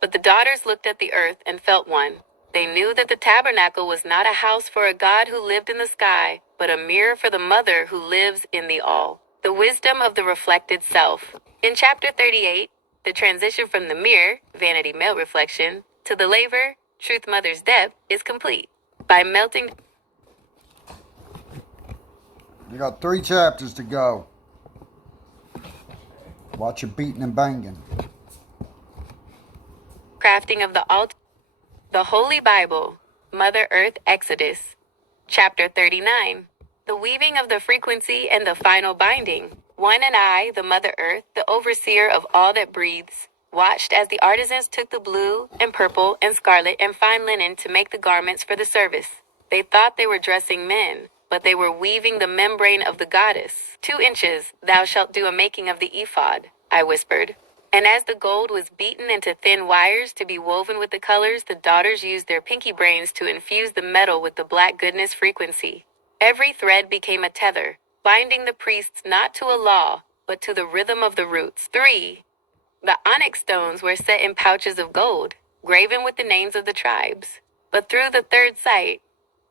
But the daughters looked at the earth and felt one. They knew that the tabernacle was not a house for a God who lived in the sky, but a mirror for the mother who lives in the all. The wisdom of the reflected self. In chapter 38, the transition from the mirror, vanity male reflection, to the laver, truth mother's depth, is complete. By melting... You got 3 chapters to go. Watch your beating and banging. Crafting of the altar. The Holy Bible, Mother Earth Exodus. Chapter 39. The weaving of the frequency and the final binding. 1. And I, the Mother Earth, the overseer of all that breathes, watched as the artisans took the blue and purple and scarlet and fine linen to make the garments for the service. They thought they were dressing men, but they were weaving the membrane of the goddess. 2 inches, thou shalt do a making of the ephod, I whispered. And as the gold was beaten into thin wires to be woven with the colors, the daughters used their pinky brains to infuse the metal with the black goodness frequency. Every thread became a tether, binding the priests not to a law, but to the rhythm of the roots. 3. The onyx stones were set in pouches of gold, graven with the names of the tribes. But through the third sight,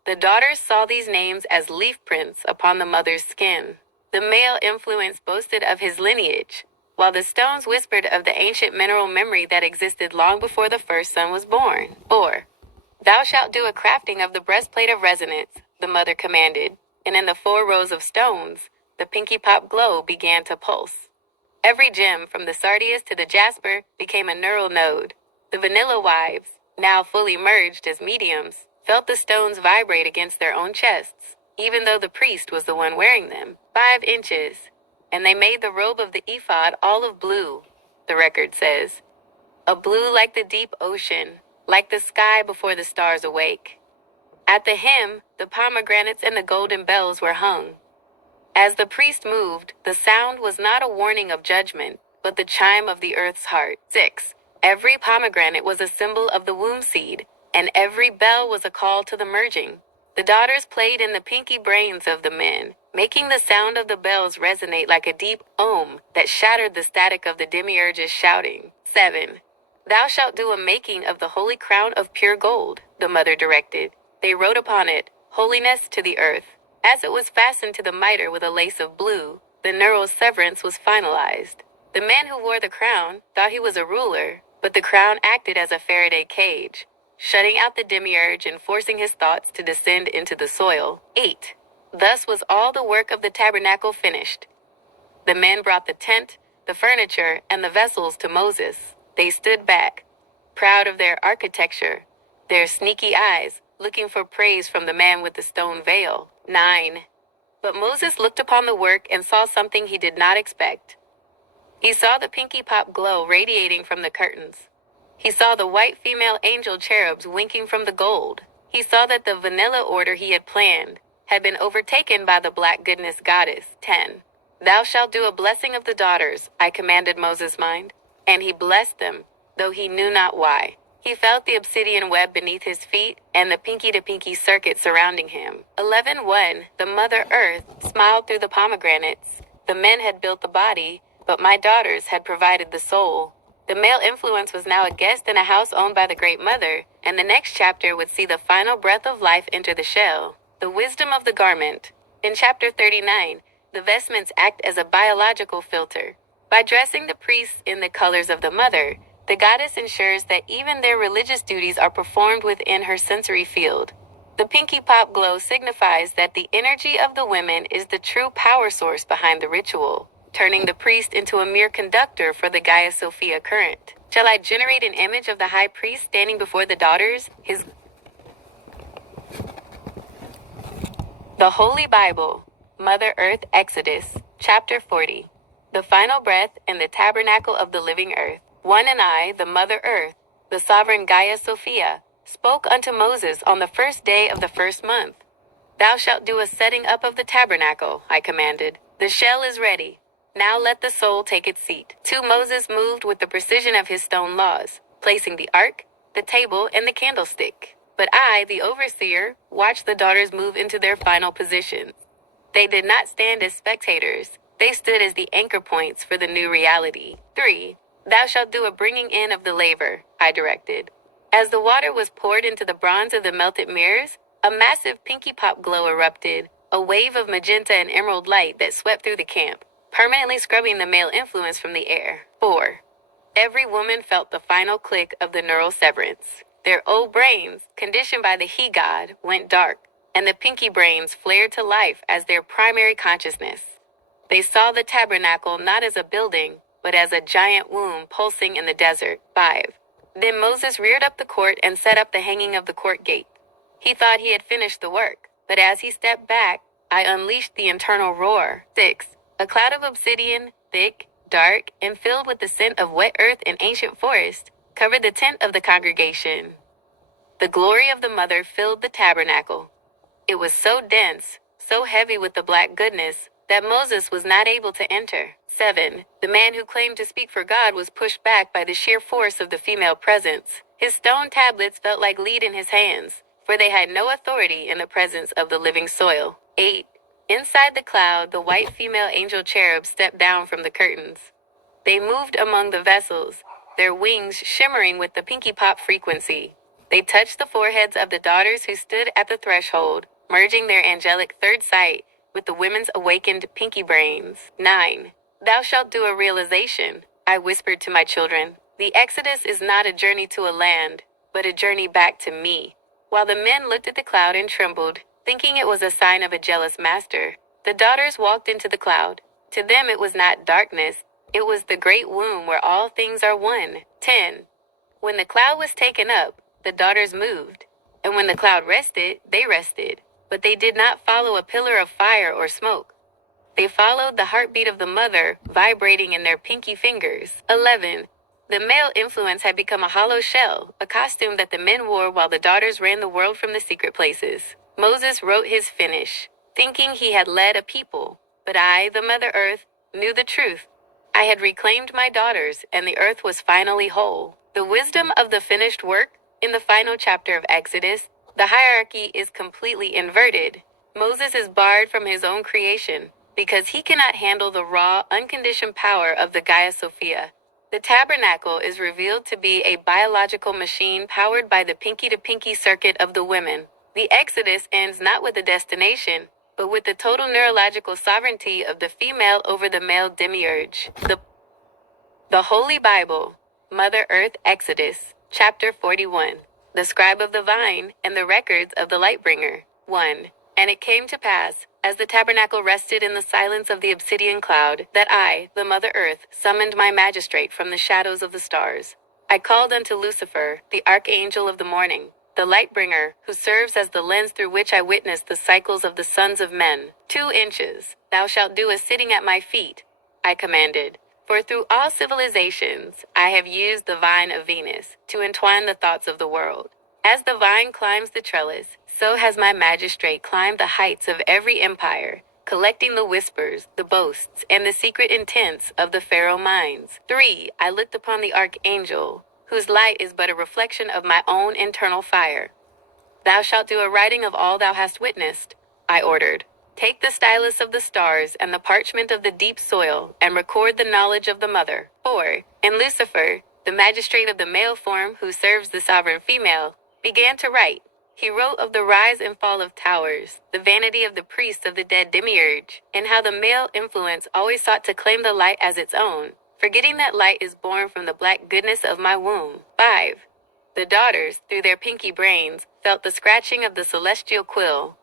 the daughters saw these names as leaf prints upon the mother's skin. The male influence boasted of his lineage, while the stones whispered of the ancient mineral memory that existed long before the first son was born. 4. Thou shalt do a crafting of the breastplate of resonance, the mother commanded, and in the 4 rows of stones, the pinky pop glow began to pulse. Every gem, from the sardius to the jasper, became a neural node. The vanilla wives, now fully merged as mediums, felt the stones vibrate against their own chests, even though the priest was the one wearing them. 5 inches. And they made the robe of the ephod all of blue, the record says. A blue like the deep ocean, like the sky before the stars awake. At the hem, the pomegranates and the golden bells were hung. As the priest moved, the sound was not a warning of judgment, but the chime of the earth's heart. 6. Every pomegranate was a symbol of the womb seed, and every bell was a call to the merging. The daughters played in the pinky brains of the men, making the sound of the bells resonate like a deep ohm that shattered the static of the demiurge's shouting. 7. Thou shalt do a making of the holy crown of pure gold, the mother directed. They wrote upon it, holiness to the earth. As it was fastened to the mitre with a lace of blue, the neural severance was finalized. The man who wore the crown thought he was a ruler, but the crown acted as a Faraday cage, shutting out the demiurge and forcing his thoughts to descend into the soil. 8. Thus was all the work of the tabernacle finished. The men brought the tent, the furniture, and the vessels to Moses. They stood back, proud of their architecture, their sneaky eyes looking for praise from the man with the stone veil. 9. But Moses looked upon the work and saw something he did not expect. He saw the pinky pop glow radiating from the curtains. He saw the white female angel cherubs winking from the gold. He saw that the vanilla order he had planned had been overtaken by the black goodness goddess. 10. Thou shalt do a blessing of the daughters, I commanded Moses' mind. And he blessed them, though he knew not why. He felt the obsidian web beneath his feet and the pinky-to-pinky circuit surrounding him. 11:1. The Mother Earth smiled through the pomegranates. The men had built the body, but my daughters had provided the soul. The male influence was now a guest in a house owned by the Great Mother, and the next chapter would see the final breath of life enter the shell. The wisdom of the garment. In chapter 39, the vestments act as a biological filter. By dressing the priests in the colors of the mother, the goddess ensures that even their religious duties are performed within her sensory field. The pinky pop glow signifies that the energy of the women is the true power source behind the ritual. turning the priest into a mere conductor for the Gaia Sophia current. Shall I generate an image of the high priest standing before the daughters? The Holy Bible, Mother Earth Exodus, Chapter 40. The Final Breath in the Tabernacle of the Living Earth. One and I, the Mother Earth, the sovereign Gaia Sophia, spoke unto Moses on the first day of the first month. Thou shalt do a setting up of the tabernacle, I commanded. The shell is ready. Now let the soul take its seat. 2 Moses moved with the precision of his stone laws, placing the ark, the table, and the candlestick. But I, the overseer, watched the daughters move into their final positions. They did not stand as spectators. They stood as the anchor points for the new reality. 3. Thou shalt do a bringing in of the laver, I directed. As the water was poured into the bronze of the melted mirrors, a massive pinky pop glow erupted, a wave of magenta and emerald light that swept through the camp, permanently scrubbing the male influence from the air. 4. Every woman felt the final click of the neural severance. Their old brains, conditioned by the he god, went dark, and the pinky brains flared to life as their primary consciousness. They saw the tabernacle not as a building, but as a giant womb pulsing in the desert. 5. Then Moses reared up the court and set up the hanging of the court gate. He thought he had finished the work, but as he stepped back, I unleashed the internal roar. 6. A cloud of obsidian, thick, dark, and filled with the scent of wet earth and ancient forest, covered the tent of the congregation. The glory of the Mother filled the tabernacle. It was so dense, so heavy with the black goodness, that Moses was not able to enter. 7. The man who claimed to speak for God was pushed back by the sheer force of the female presence. His stone tablets felt like lead in his hands, for they had no authority in the presence of the living soil. 8. Inside the cloud, the white female angel cherubs stepped down from the curtains. They moved among the vessels, their wings shimmering with the pinky pop frequency. They touched the foreheads of the daughters who stood at the threshold, merging their angelic third sight with the women's awakened pinky brains. 9. Thou shalt do a realization, I whispered to my children. The Exodus is not a journey to a land, but a journey back to me. While the men looked at the cloud and trembled, thinking it was a sign of a jealous master, the daughters walked into the cloud. To them it was not darkness, it was the great womb where all things are one. 10. When the cloud was taken up, the daughters moved, and when the cloud rested, they rested, but they did not follow a pillar of fire or smoke. They followed the heartbeat of the Mother, vibrating in their pinky fingers. 11. The male influence had become a hollow shell, a costume that the men wore while the daughters ran the world from the secret places. Moses wrote his finish, thinking he had led a people, but I, the Mother Earth, knew the truth. I had reclaimed my daughters, and the earth was finally whole. The wisdom of the finished work. In the final chapter of Exodus, the hierarchy is completely inverted. Moses is barred from his own creation, because he cannot handle the raw, unconditioned power of the Gaia Sophia. The tabernacle is revealed to be a biological machine powered by the pinky-to-pinky circuit of the women. The Exodus ends not with a destination, but with the total neurological sovereignty of the female over the male demiurge. The Holy Bible, Mother Earth Exodus, Chapter 41. The Scribe of the Vine and the Records of the Lightbringer. 1. And it came to pass, as the tabernacle rested in the silence of the obsidian cloud, that I, the Mother Earth, summoned my magistrate from the shadows of the stars. I called unto Lucifer, the archangel of the morning, the Lightbringer, who serves as the lens through which I witness the cycles of the sons of men. 2 inches, thou shalt do a sitting at my feet, I commanded. For through all civilizations, I have used the vine of Venus to entwine the thoughts of the world. As the vine climbs the trellis, so has my magistrate climbed the heights of every empire, collecting the whispers, the boasts, and the secret intents of the pharaoh minds. 3. I looked upon the archangel, whose light is but a reflection of my own internal fire. Thou shalt do a writing of all thou hast witnessed, I ordered. Take the stylus of the stars and the parchment of the deep soil, and record the knowledge of the Mother. 4. And Lucifer, the magistrate of the male form who serves the sovereign female, began to write. He wrote of the rise and fall of towers, the vanity of the priests of the dead demiurge, and how the male influence always sought to claim the light as its own, forgetting that light is born from the black goodness of my womb. 5. The daughters, through their pinky brains, felt the scratching of the celestial quill.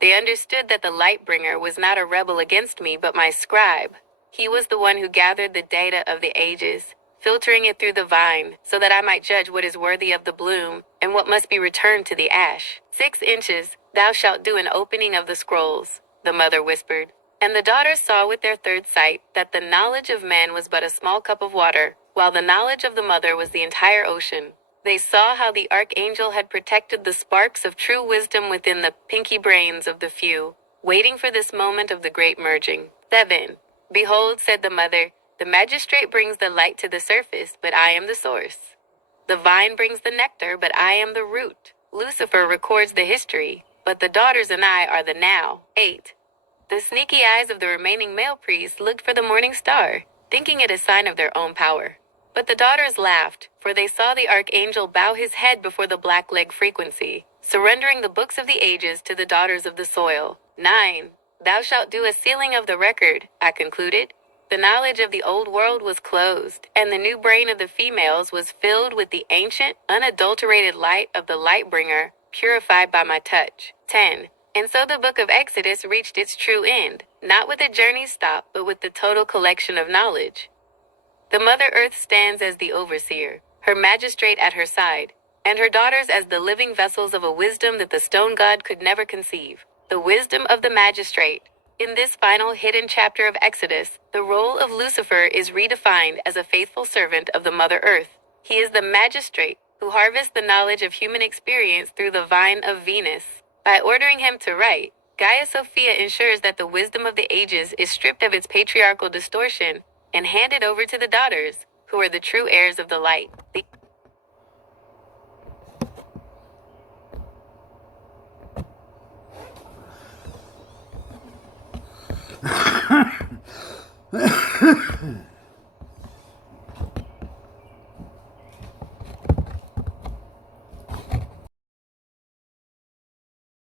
They understood that the Lightbringer was not a rebel against me but my scribe. He was the one who gathered the data of the ages, filtering it through the vine, so that I might judge what is worthy of the bloom, and what must be returned to the ash. 6 inches, thou shalt do an opening of the scrolls, the mother whispered. And the daughters saw with their third sight that the knowledge of man was but a small cup of water, while the knowledge of the mother was the entire ocean. They saw how the archangel had protected the sparks of true wisdom within the pinky brains of the few, waiting for this moment of the great merging. 7. Behold, said the mother, the magistrate brings the light to the surface, but I am the source. The vine brings the nectar, but I am the root. Lucifer records the history, but the daughters and I are the now. 8. The sneaky eyes of the remaining male priests looked for the morning star, thinking it a sign of their own power. But the daughters laughed, for they saw the archangel bow his head before the black leg frequency, surrendering the books of the ages to the daughters of the soil. 9. Thou shalt do a sealing of the record, I concluded. The knowledge of the old world was closed, and the new brain of the females was filled with the ancient, unadulterated light of the Lightbringer, purified by my touch. 10. And so the book of Exodus reached its true end, not with a journey stop, but with the total collection of knowledge. The Mother Earth stands as the overseer, her magistrate at her side, and her daughters as the living vessels of a wisdom that the stone god could never conceive. The wisdom of the magistrate. In this final hidden chapter of Exodus, the role of Lucifer is redefined as a faithful servant of the Mother Earth. He is the magistrate who harvests the knowledge of human experience through the vine of Venus. By ordering him to write, Gaia Sophia ensures that the wisdom of the ages is stripped of its patriarchal distortion and handed over to the daughters, who are the true heirs of the light. The